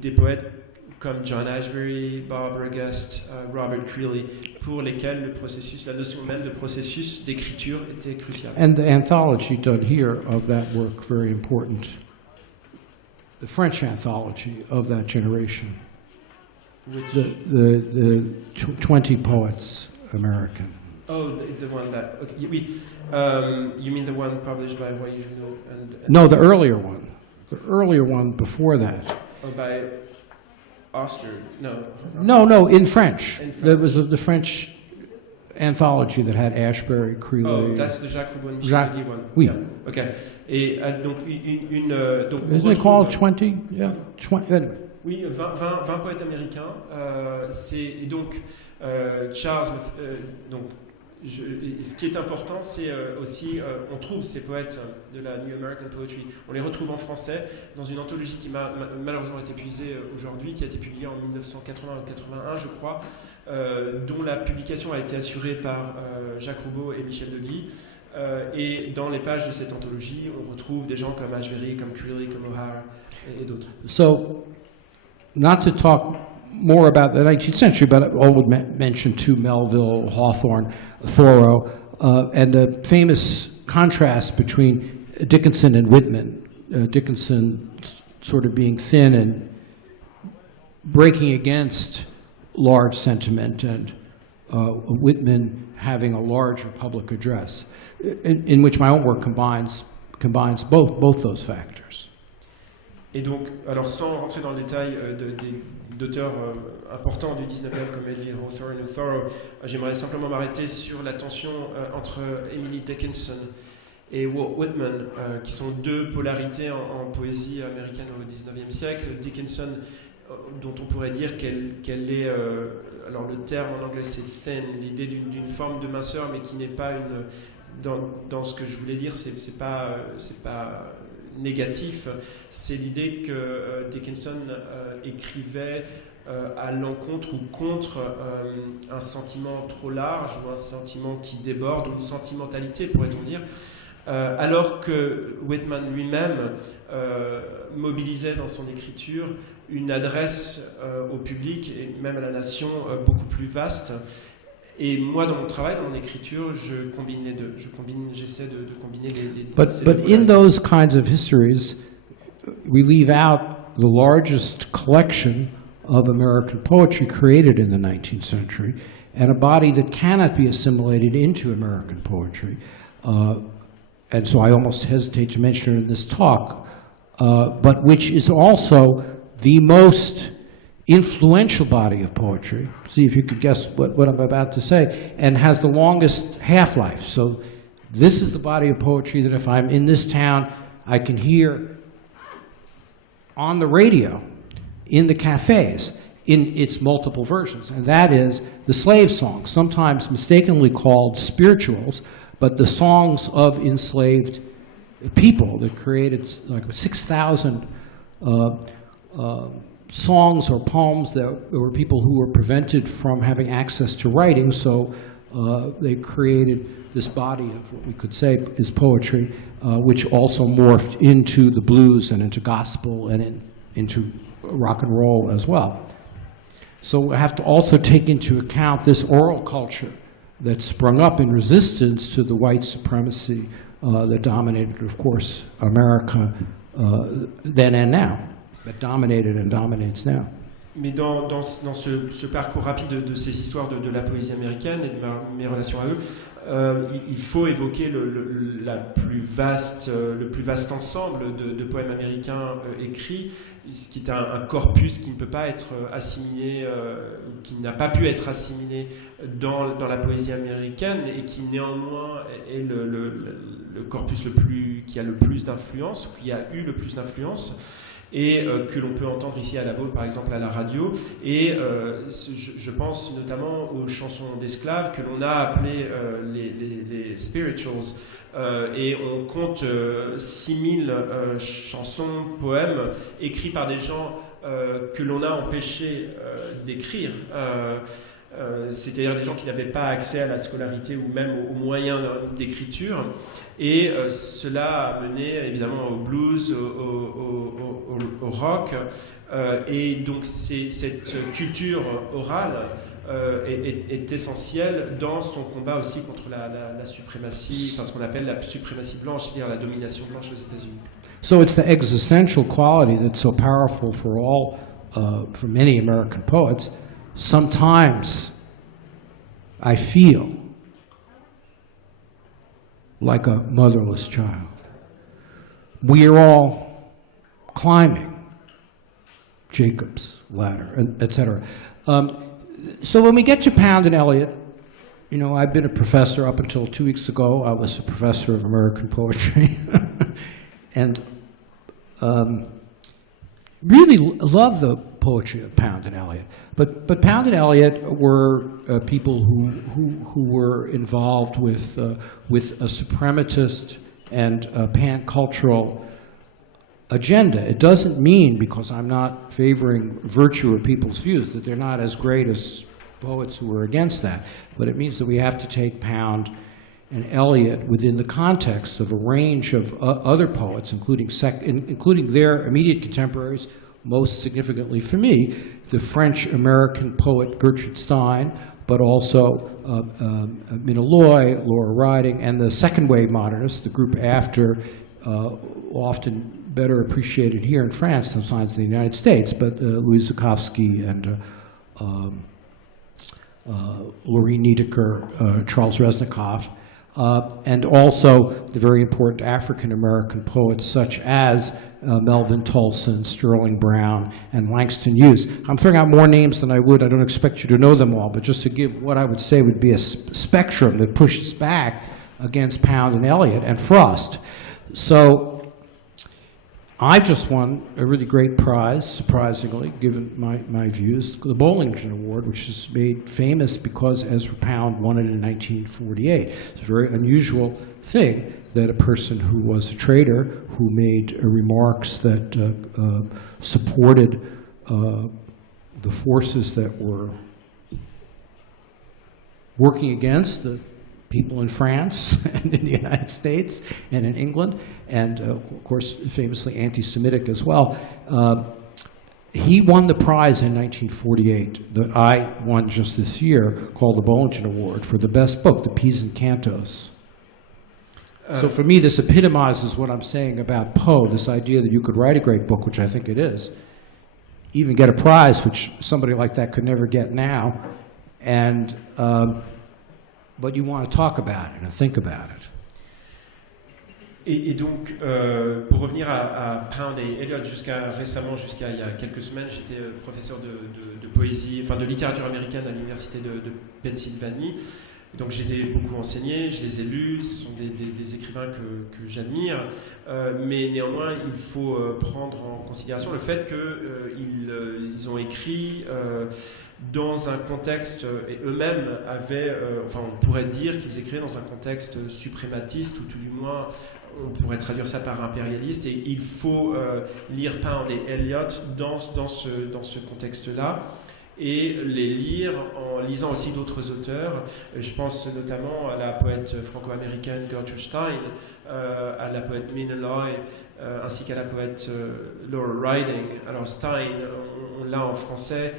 des poètes comme John Ashbery, Barbara Guest, Robert Creeley, pour lesquels le processus, la notion même de processus d'écriture était cruciale. And the anthology done here of that work, very important. The French anthology of that generation. The 20 poets, American. Oh, the one that, okay, oui. You mean the one published by Roy Junot and No, the earlier one. The earlier one before that. Oh, by Oster, no. No, in French. In French. There was the French anthology that had Ashbery, Creeley. Oh, that's the Jacques Roubaud and Jacques- Michel one. oui. Yeah. Okay. Et donc donc on Isn't it retrouve- called 20? Yeah, 20. Anyway. Oui, 20 poètes américains. Et donc Charles, donc ce qui est important, c'est aussi, on trouve ces poètes de la New American Poetry, on les retrouve en français dans une anthologie qui malheureusement été épuisée aujourd'hui, qui a été publiée en 1980 ou 81, je crois, dont la publication a été assurée par Jacques Roubaud et Michel Deguy. Et dans les pages de cette anthologie, on retrouve des gens comme Ashbery, comme Creeley, comme O'Hara et d'autres. So, not to talk more about the 19th century, but I would mention too Melville, Hawthorne, Thoreau, and the famous contrast between Dickinson and Whitman. Dickinson sort of being thin and breaking against large sentiment, and Whitman having a larger public address, in which my own work combines both those factors. Et donc, alors sans rentrer dans le détail d'auteurs importants du 19e comme Melville, Hawthorne ou Thoreau, j'aimerais simplement m'arrêter sur la tension entre Emily Dickinson et Walt Whitman, qui sont deux polarités en poésie américaine au 19e siècle. Dickinson, dont on pourrait dire qu'elle est, alors le terme en anglais c'est thin, l'idée d'une forme de minceur, mais qui n'est pas dans ce que je voulais dire, c'est pas négatif, c'est l'idée que Dickinson écrivait à l'encontre ou contre un sentiment trop large ou un sentiment qui déborde, ou une sentimentalité pourrait-on dire, alors que Whitman lui-même mobilisait dans son écriture une adresse au public et même à la nation beaucoup plus vaste. Et moi, dans mon travail, dans mon écriture, je combine les deux. J'essaie de combiner les But in those kinds of histories, we leave out the largest collection of American poetry created in the 19th century, and a body that cannot be assimilated into American poetry. And so I almost hesitate to mention it in this talk, but which is also the most influential body of poetry, see if you could guess what I'm about to say, and has the longest half-life. So this is the body of poetry that if I'm in this town, I can hear on the radio, in the cafes, in its multiple versions, and that is the slave songs, sometimes mistakenly called spirituals, but the songs of enslaved people that created like 6,000 songs or poems that were people who were prevented from having access to writing, so they created this body of what we could say is poetry, which also morphed into the blues and into gospel and into rock and roll as well. So we have to also take into account this oral culture that sprung up in resistance to the white supremacy that dominated, of course, America then and now, that dominated and dominates now. Mais dans ce parcours rapide de ces histoires de la poésie américaine et de mes relations à eux, il faut évoquer le plus vaste ensemble de poèmes américains écrits, ce qui est un corpus qui ne peut pas être assimilé, qui n'a pas pu être assimilé dans la poésie américaine et qui néanmoins est le corpus qui a le plus d'influence, qui a eu le plus d'influence. Et que l'on peut entendre ici à la Baule, par exemple, à la radio. Et je pense notamment aux chansons d'esclaves que l'on a appelées les spirituals. Et on compte 6000 chansons, poèmes écrits par des gens que l'on a empêchés d'écrire. C'est-à-dire des gens qui n'avaient pas accès à la scolarité ou même aux moyens d'écriture. Et cela a mené évidemment au blues, au rock. Et donc cette culture orale est essentielle dans son combat aussi contre la suprématie, enfin ce qu'on appelle la suprématie blanche, c'est-à-dire la domination blanche aux États-Unis. So it's the existential quality that's so powerful for many American poets. Sometimes I feel like a motherless child. We are all climbing Jacob's ladder, etc. So when we get to Pound and Eliot, you know, I've been a professor up until 2 weeks ago. I was a professor of American poetry. And really love the poetry of Pound and Eliot. But Pound and Eliot were people who were involved with a suprematist and pan-cultural agenda. It doesn't mean, because I'm not favoring virtue or people's views, that they're not as great as poets who were against that. But it means that we have to take Pound and Eliot within the context of a range of other poets, including their immediate contemporaries, most significantly for me, the French-American poet Gertrude Stein, but also Minna Loy, Laura Riding, and the second-wave modernists, the group after, often better appreciated here in France than sometimes in the United States, but Louise Zukowski and Lorene Niedecker, Charles Reznikoff, and also the very important African-American poets such as Melvin Tolson, Sterling Brown, and Langston Hughes. I'm throwing out more names than I would. I don't expect you to know them all, but just to give what I would say would be a spectrum that pushes back against Pound and Eliot and Frost. So I just won a really great prize, surprisingly, given my views, the Bollingen Award, which is made famous because Ezra Pound won it in 1948. It's a very unusual thing that a person who was a trader, who made remarks that supported the forces that were working against the people in France and in the United States and in England, and of course famously anti-Semitic as well. He won the prize in 1948 that I won just this year, called the Bollingen Award, for the best book, The Peas and Cantos. So for me, this epitomizes what I'm saying about Poe, this idea that you could write a great book, which I think it is, even get a prize, which somebody like that could never get now, and but you want to talk about it and think about it. Et donc, pour revenir à Pound et Eliot, jusqu'à il y a quelques semaines, j'étais professeur de poésie, enfin de littérature américaine à l'université de Pennsylvanie. Donc je les ai beaucoup enseignés, je les ai lus, ce sont des écrivains que j'admire, mais néanmoins il faut prendre en considération le fait qu'ils ont écrit dans un contexte, et eux-mêmes avaient, enfin on pourrait dire qu'ils écrivaient dans un contexte suprématiste, ou tout du moins on pourrait traduire ça par impérialiste, et il faut lire Pound et Eliot dans ce contexte-là, et les lire en lisant aussi d'autres auteurs. Je pense notamment à la poète franco-américaine Gertrude Stein, à la poète Minna Loy, ainsi qu'à la poète Laura Riding. Alors Stein, on l'a en français,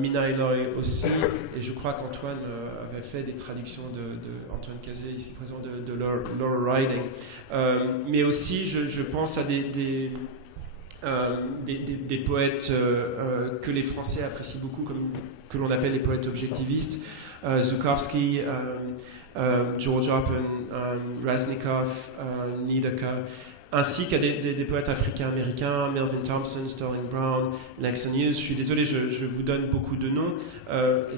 Mina Eloy aussi, et je crois qu'Antoine avait fait des traductions Antoine Cazet, ici présent, de Laura Riding. Mais aussi, je pense à des poètes que les Français apprécient beaucoup, que l'on appelle les poètes objectivistes, Zhukovsky, George Oppen, Raznikov, Niederker, ainsi qu'à des poètes africains-américains, Melvin Thompson, Sterling Brown, Langston Hughes. Je suis désolé, je vous donne beaucoup de noms.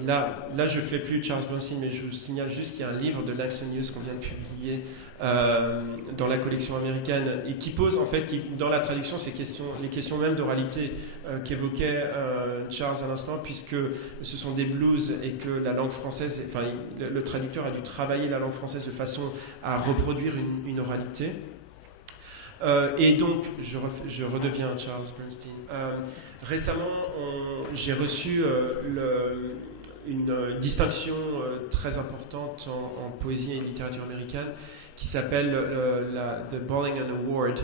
Là, je ne fais plus Charles Bronstein, mais je vous signale juste qu'il y a un livre de Langston Hughes qu'on vient de publier dans la collection américaine et qui pose, en fait, dans la traduction, les questions même d'oralité qu'évoquait Charles à l'instant, puisque ce sont des blues et que la langue française, enfin, le traducteur a dû travailler la langue française de façon à reproduire une oralité. Et donc, je redeviens Charles Bernstein. Récemment, j'ai reçu une distinction très importante en poésie et littérature américaine qui s'appelle The Bowling Award.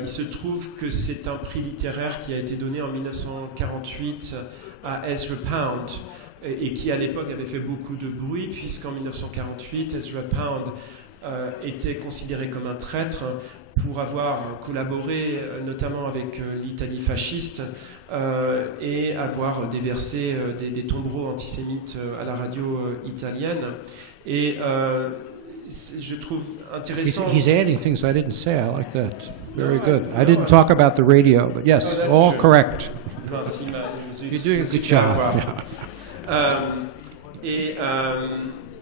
Il se trouve que c'est un prix littéraire qui a été donné en 1948 à Ezra Pound et qui à l'époque avait fait beaucoup de bruit puisqu'en 1948, Ezra Pound était considéré comme un traître pour avoir collaboré notamment avec l'Italie fasciste et avoir déversé des tombereaux antisémites à la radio italienne. Et je trouve intéressant... He's adding things I didn't say. I like that. Very good. I didn't talk about the radio, but yes, all correct. You're doing a good job.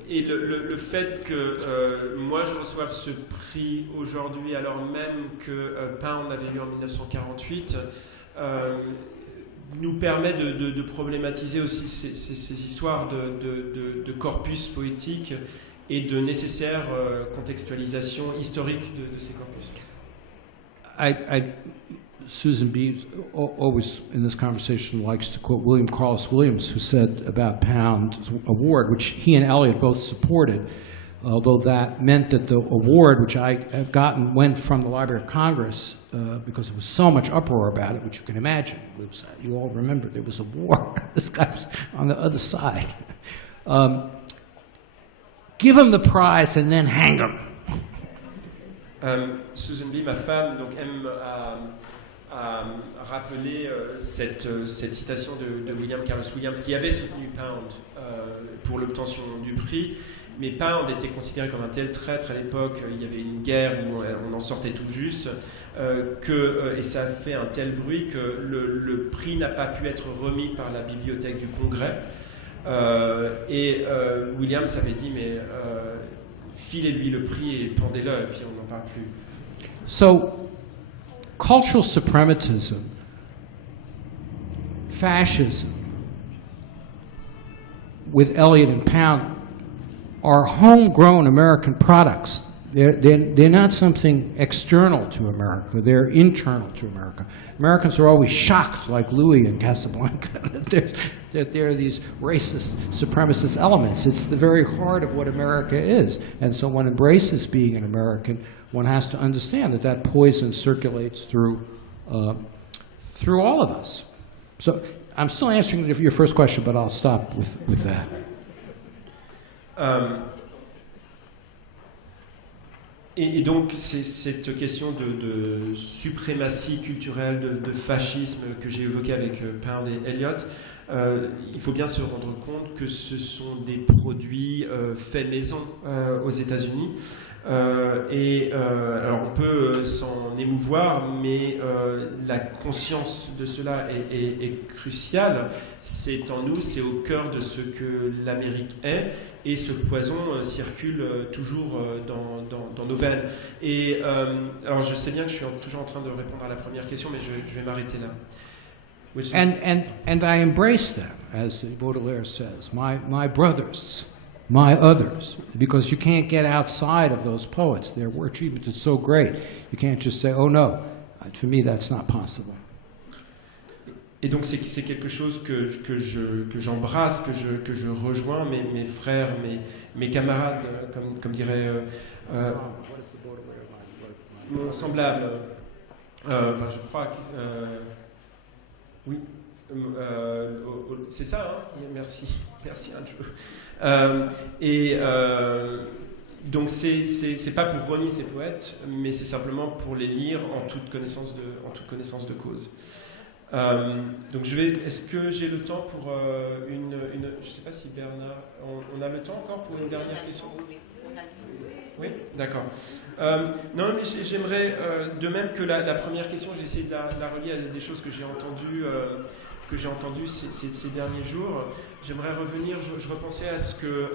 Et le fait que moi je reçoive ce prix aujourd'hui, alors même que Pound l'avait eu en 1948, nous permet de problématiser aussi ces histoires de corpus poétique et de nécessaire contextualisation historique de ces corpus. Susan B. always in this conversation likes to quote William Carlos Williams, who said about Pound's award, which he and Eliot both supported, although that meant that the award, which I have gotten, went from the Library of Congress because there was so much uproar about it, which you can imagine. You all remember there was a war. This guy was on the other side. Give him the prize and then hang him. Susan B., ma femme, donc, aime à rappeler cette citation de William Carlos Williams, qui avait soutenu Pound pour l'obtention du prix, mais Pound était considéré comme un tel traître à l'époque, il y avait une guerre où on en sortait tout juste, et ça a fait un tel bruit que le prix n'a pas pu être remis par la bibliothèque du Congrès. Et Williams avait dit, mais filez-lui le prix et pendez-le, et puis on n'en parle plus. So, cultural suprematism, fascism, with Eliot and Pound, are homegrown American products. They're not something external to America. They're internal to America. Americans are always shocked, like Louis in Casablanca, that there are these racist, supremacist elements. It's the very heart of what America is. And so one embraces being an American, one has to understand that that poison circulates through all of us. So I'm still answering your first question, but I'll stop with that. Et donc, c'est cette question de suprématie culturelle, de fascisme que j'ai évoqué avec Pound et Eliot, il faut bien se rendre compte que ce sont des produits faits maison aux États-Unis. Alors on peut s'en émouvoir, mais la conscience de cela est cruciale. C'est en nous, c'est au cœur de ce que l'Amérique est, et ce poison circule toujours dans nos veines. Et alors je sais bien que je suis toujours en train de répondre à la première question, mais je vais m'arrêter là. And I embrace them, as Baudelaire says, my brothers. My others, because you can't get outside of those poets. Their work achievement is so great. You can't just say, oh no. For me, that's not possible. Et donc c'est quelque chose que j'embrasse, que je rejoins, mes frères, mes camarades, comme dirait mon semblable. Je crois que oui. C'est ça, hein? Merci Andrew. Donc c'est pas pour renier ces poètes, mais c'est simplement pour les lire en toute connaissance de cause. Donc est-ce que j'ai le temps pour je sais pas si Bernard, on a le temps encore pour une dernière question? Oui, d'accord. Non, mais j'aimerais, de même que la première question, j'ai essayé de la relier à des choses que j'ai entendues ces derniers jours. J'aimerais revenir, je repensais à ce que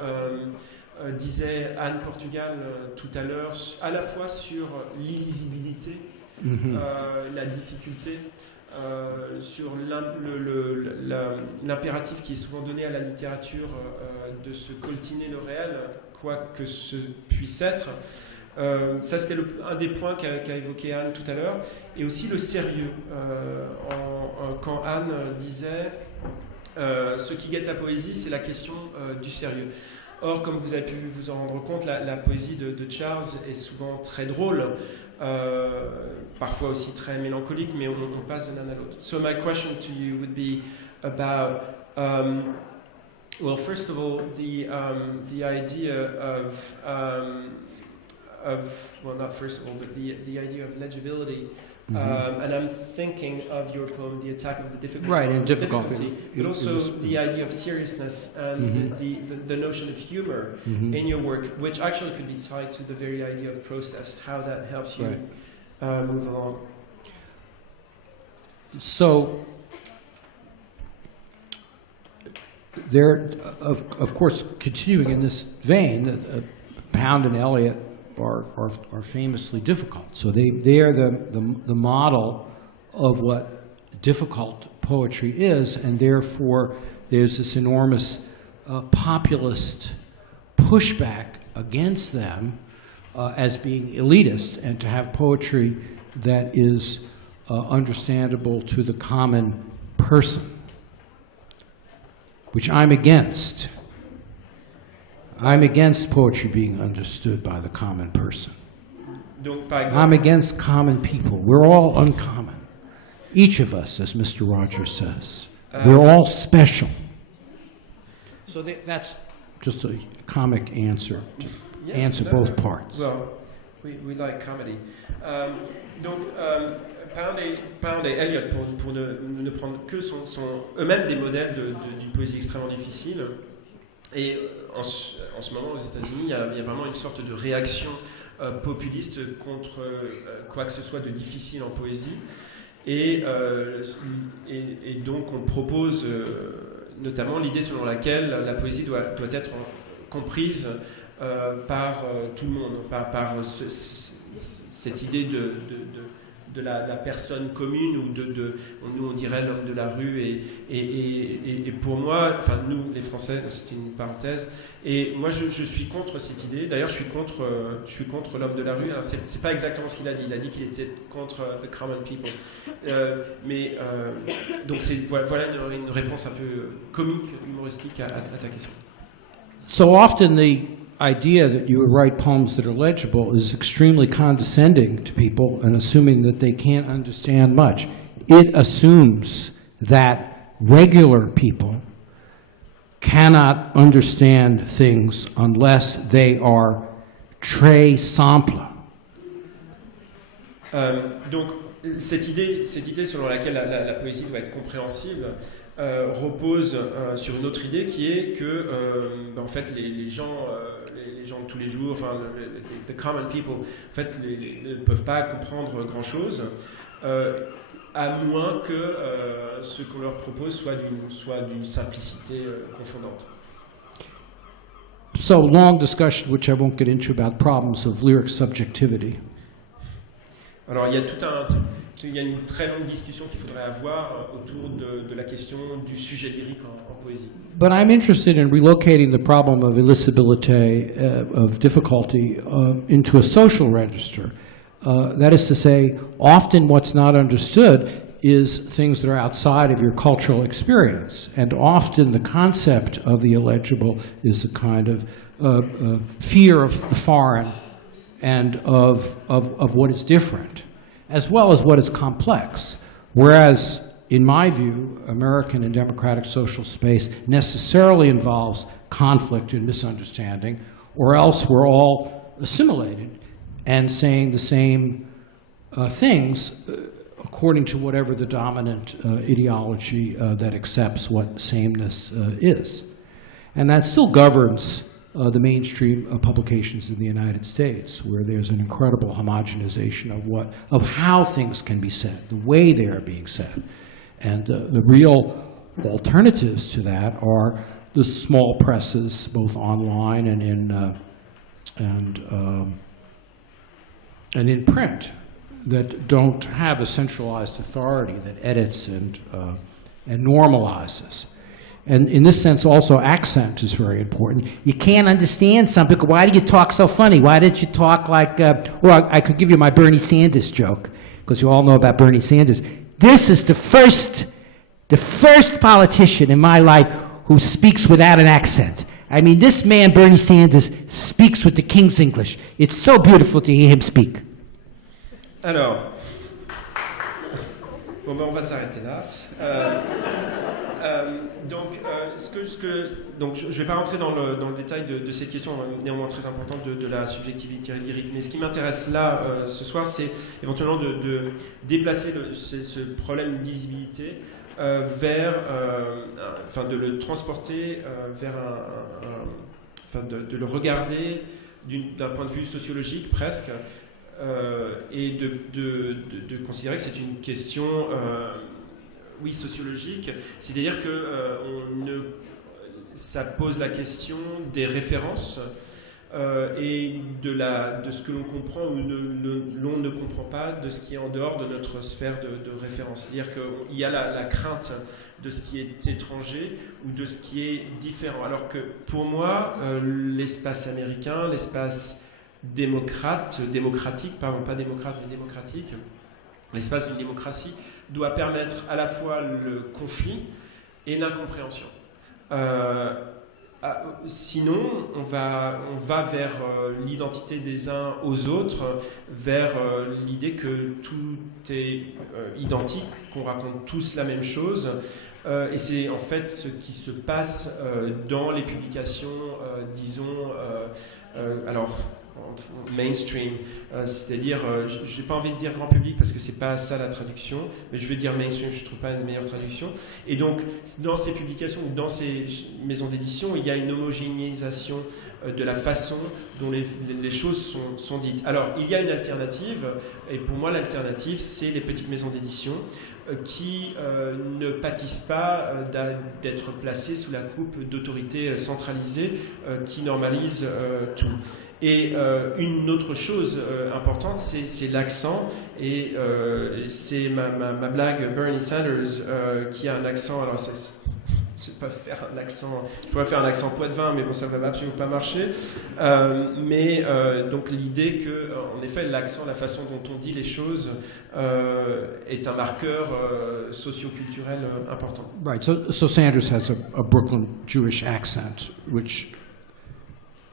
disait Anne Portugal tout à l'heure, à la fois sur l'illisibilité, la difficulté, sur l'impératif qui est souvent donné à la littérature de se coltiner le réel, quoi que ce puisse être. Ça, c'était un des points qu'a évoqué Anne tout à l'heure. Et aussi le sérieux. Quand Anne disait ce qui guette la poésie, c'est la question du sérieux. Or, comme vous avez pu vous en rendre compte, la poésie de Charles est souvent très drôle, parfois aussi très mélancolique, mais on passe de l'un à l'autre. So my question to you would be about, well, first of all, the idea well, not first of all, but the idea of legibility. And I'm thinking of your poem, The Attack of the Difficulty. Right, and difficulty. But also the idea of seriousness and the notion of humor in your work, which actually could be tied to the very idea of process, how that helps you move along. So, there, of course, continuing in this vein, Pound and Eliot are famously difficult. So they are the model of what difficult poetry is, and therefore there's this enormous populist pushback against them as being elitist, and to have poetry that is understandable to the common person, which I'm against. I'm against poetry being understood by the common person. Donc, par exemple, I'm against common people. We're all uncommon. Each of us, as Mr. Rogers says. We're all special. So that's just a comic answer to answer both parts. Well, we like comedy. Donc, Pound et Eliot, pour ne prendre que sont eux-mêmes des modèles d'une poésie extrêmement difficile. Et en ce moment, aux États-Unis, il y a vraiment une sorte de réaction populiste contre quoi que ce soit de difficile en poésie. Et donc, on propose notamment l'idée selon laquelle la poésie doit être comprise par tout le monde, par cette idée de la personne commune, ou nous on dirait l'homme de la rue, et pour moi, enfin nous les Français, c'est une parenthèse, et moi je suis contre cette idée. D'ailleurs je suis contre l'homme de la rue. Alors c'est pas exactement ce qu'il a dit. Il a dit qu'il était contre the common people, donc voilà une réponse un peu comique, humoristique à ta question. So often the idea that you would write poems that are legible is extremely condescending to people and assuming that they can't understand much. It assumes that regular people cannot understand things unless they are très simples. Donc cette idée selon laquelle la poésie doit être compréhensible repose sur une autre idée qui est que en fait les gens de tous les jours, enfin the common people, en fait ne peuvent pas comprendre grand chose, à moins que ce qu'on leur propose soit d'une simplicité confondante. So long discussion, which I won't get into, about problems of lyric subjectivity. Alors il y a une très longue discussion qu'il faudrait avoir autour de la question du sujet lyrique en poésie. But I'm interested in relocating the problem of illicibility, of difficulty, into a social register. That is to say, often what's not understood is things that are outside of your cultural experience. And often the concept of the illegible is a kind of fear of the foreign and of what is different, as well as what is complex. Whereas in my view, American and democratic social space necessarily involves conflict and misunderstanding, or else we're all assimilated and saying the same things according to whatever the dominant ideology that accepts what sameness is. And that still governs the mainstream publications in the United States, where there's an incredible homogenization of how things can be said, the way they are being said. And the real alternatives to that are the small presses, both online and in print, that don't have a centralized authority that edits and normalizes. And in this sense, also, accent is very important. You can't understand something. Why do you talk so funny? Why didn't you talk like, well, I could give you my Bernie Sanders joke, because you all know about Bernie Sanders. This is the first politician in my life who speaks without an accent. I mean, this man, Bernie Sanders, speaks with the King's English. It's so beautiful to hear him speak. Alors, bon, ben, on va s'arrêter là. Donc, je ne vais pas rentrer dans le détail de cette question néanmoins très importante de la subjectivité lyrique, mais ce qui m'intéresse là ce soir, c'est éventuellement de déplacer ce problème d'illisibilité vers, enfin de le transporter vers enfin de le regarder d'un point de vue sociologique presque, et de considérer que c'est une question oui, sociologique, c'est-à-dire que ça pose la question des références et de ce que l'on comprend ou l'on ne comprend pas de ce qui est en dehors de notre sphère de référence. C'est-à-dire qu'il y a la crainte de ce qui est étranger ou de ce qui est différent. Alors que pour moi, l'espace américain, l'espace démocratique, pardon, pas démocrate, mais démocratique, l'espace d'une démocratie doit permettre à la fois le conflit et l'incompréhension. Sinon, on va vers l'identité des uns aux autres, vers l'idée que tout est identique, qu'on raconte tous la même chose. Et c'est en fait ce qui se passe dans les publications, disons, alors mainstream, c'est-à-dire, je n'ai pas envie de dire grand public parce que c'est pas ça la traduction, mais je vais dire mainstream, je ne trouve pas une meilleure traduction. Et donc, dans ces publications ou dans ces maisons d'édition, il y a une homogénéisation de la façon dont les choses sont dites. Alors, il y a une alternative, et pour moi, l'alternative, c'est les petites maisons d'édition qui ne pâtissent pas d'être placées sous la coupe d'autorités centralisées qui normalisent tout. Et une autre chose importante, c'est l'accent, et c'est ma blague Bernie Sanders qui a un accent, alors je pourrais faire un accent poitevin, mais bon, ça ne va absolument pas marcher. Donc l'idée que, en effet, l'accent, la façon dont on dit les choses est un marqueur socio-culturel important. Right. So Sanders has a Brooklyn Jewish accent, which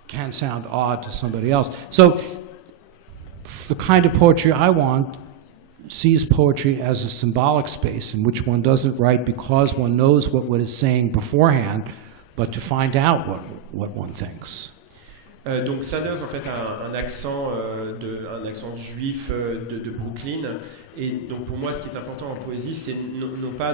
can sound odd to somebody else. So the kind of poetry I want sees poetry as a symbolic space in which one doesn't write because one knows what one is saying beforehand, but to find out what one thinks. Donc Sanders en fait a un accent juif de Brooklyn, et donc pour moi ce qui est important en poésie, c'est non pas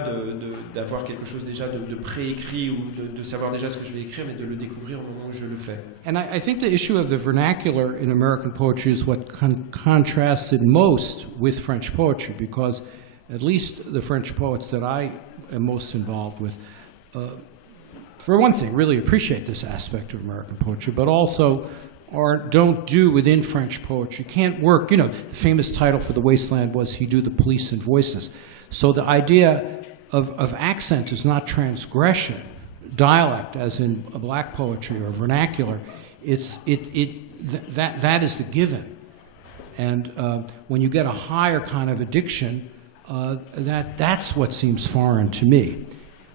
d'avoir quelque chose déjà de préécrit ou de savoir déjà ce que je vais écrire, mais de le découvrir au moment où je le fais. And I think the issue of the vernacular in American poetry is what contrasts it most with French poetry, because at least the French poets that I am most involved with, for one thing, really appreciate this aspect of American poetry, but also don't do within French poetry, can't work. You know, the famous title for The Wasteland was He Do the Police and Voices. So the idea of accent is not transgression. Dialect, as in a black poetry or vernacular, that is the given. And when you get a higher kind of addiction, that's what seems foreign to me.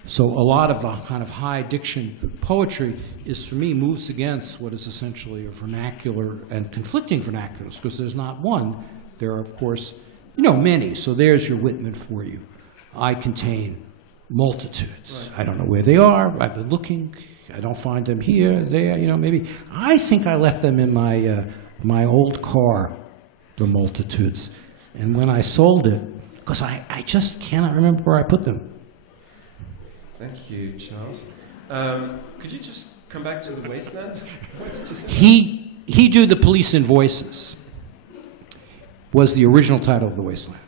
So a lot of the kind of high diction poetry is, for me, moves against what is essentially a vernacular and conflicting vernaculars, because there's not one. There are, of course, many. So there's your Whitman for you. I contain multitudes. I don't know where they are. I've been looking. I don't find them here, there, maybe. I think I left them in my old car, the multitudes. And when I sold it, because I just cannot remember where I put them. Thank you, Charles. Could you just come back to the wasteland? What did you say? He Do the Police in Voices was the original title of The Wasteland.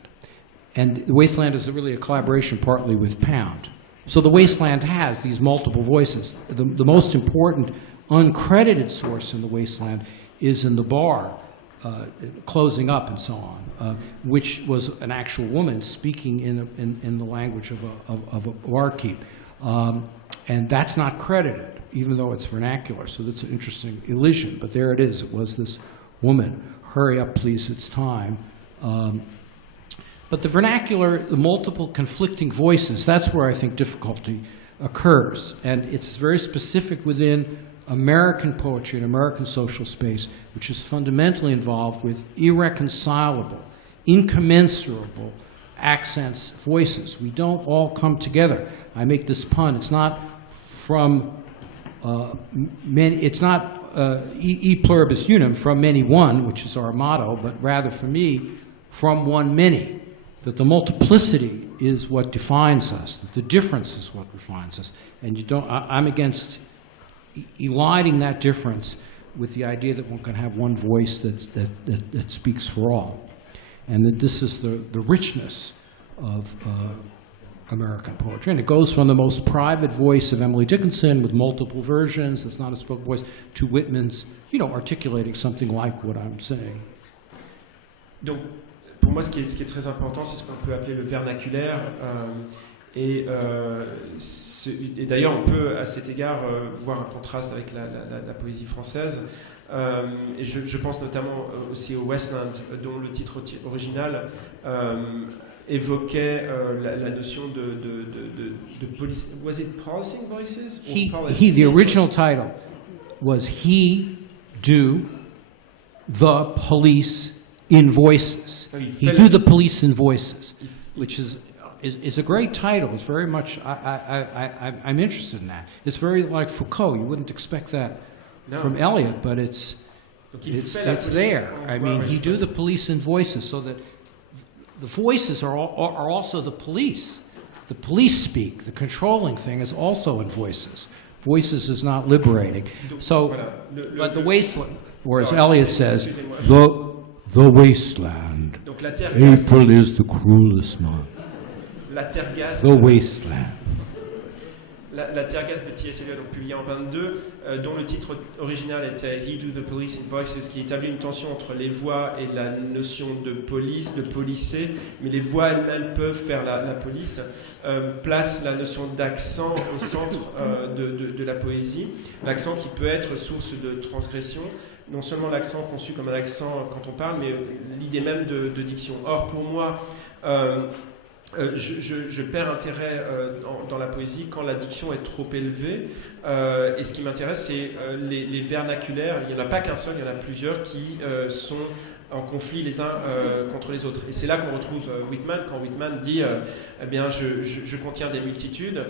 And The Wasteland is really a collaboration partly with Pound. So The Wasteland has these multiple voices. The most important uncredited source in The Wasteland is in the bar, closing up and so on, which was an actual woman speaking in the language of a barkeep. And that's not credited, even though it's vernacular. So that's an interesting elision. But there it is. It was this woman. Hurry up, please, it's time. But the vernacular, the multiple conflicting voices, that's where I think difficulty occurs. And it's very specific within American poetry and American social space, which is fundamentally involved with irreconcilable, incommensurable accents, voices. We don't all come together. I make this pun. It's not from many, it's not e pluribus unum, from many one, which is our motto, but rather for me, from one many. That the multiplicity is what defines us, that the difference is what defines us. And you don't, I'm against eliding that difference with the idea that one can have one voice that speaks for all. And that this is the richness of American poetry. And it goes from the most private voice of Emily Dickinson with multiple versions, that's not a spoken voice, to Whitman's, articulating something like what I'm saying. Donc, pour moi, ce qui est très important, c'est ce qu'on peut appeler le vernaculaire. Et d'ailleurs, on peut, à cet égard, voir un contraste avec la poésie française. Et je pense notamment aussi au Westland, dont le titre original évoquait la notion de police. Was it policing voices? The original title was He Do the Police in Voices. He Do the Police in Voices, which is a great title. It's very much, I'm interested in that. It's very like Foucault. You wouldn't expect that from Eliot, but it's there. I mean, He Do the Police in Voices, so that the voices are also the police. The police speak. The controlling thing is also in voices. Voices is not liberating. So, but the wasteland, or as Eliot says, the wasteland. April is the cruelest month. The wasteland. La Tergasse de T.S. Eliot, donc publiée en 22, dont le titre original était He Do the Police in Voices, qui établit une tension entre les voix et la notion de police, de polisser, mais les voix elles-mêmes peuvent faire la police, place la notion d'accent au centre de la poésie, l'accent qui peut être source de transgression, non seulement l'accent conçu comme un accent quand on parle, mais l'idée même de diction. Or, pour moi, je perds intérêt dans la poésie quand la diction est trop élevée, et ce qui m'intéresse, c'est les vernaculaires. Il n'y en a pas qu'un seul, il y en a plusieurs qui sont en conflit les uns contre les autres. Et c'est là qu'on retrouve Whitman, quand Whitman dit eh bien, je contiens des multitudes,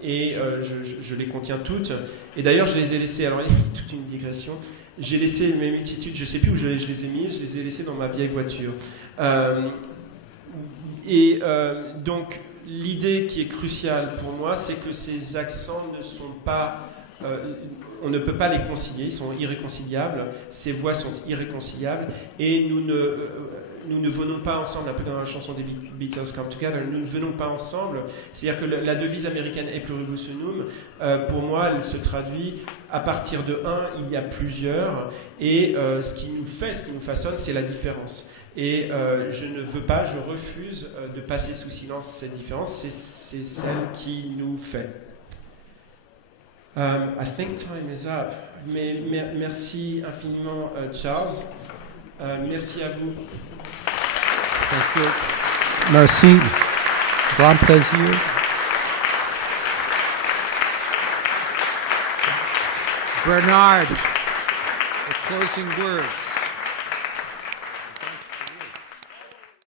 et je les contiens toutes. Et d'ailleurs, je les ai laissées, alors il y a toute une digression, j'ai laissé mes multitudes, je ne sais plus où je les ai mises, je les ai laissées dans ma vieille voiture. Et donc, l'idée qui est cruciale pour moi, c'est que ces accents ne sont pas... on ne peut pas les concilier, ils sont irréconciliables, ces voix sont irréconciliables, et nous ne venons pas ensemble, un peu comme dans la chanson des Beatles, Come Together, nous ne venons pas ensemble. C'est-à-dire que la devise américaine E pluribus unum, pour moi, elle se traduit à partir de un, il y a plusieurs, et ce qui nous façonne, c'est la différence. Et je ne veux pas, je refuse de passer sous silence cette différence, c'est celle qui nous fait. I think time is up. Mais merci infiniment, Charles. Merci à vous. Thank you. Merci. Grand plaisir. Bernard, the closing words.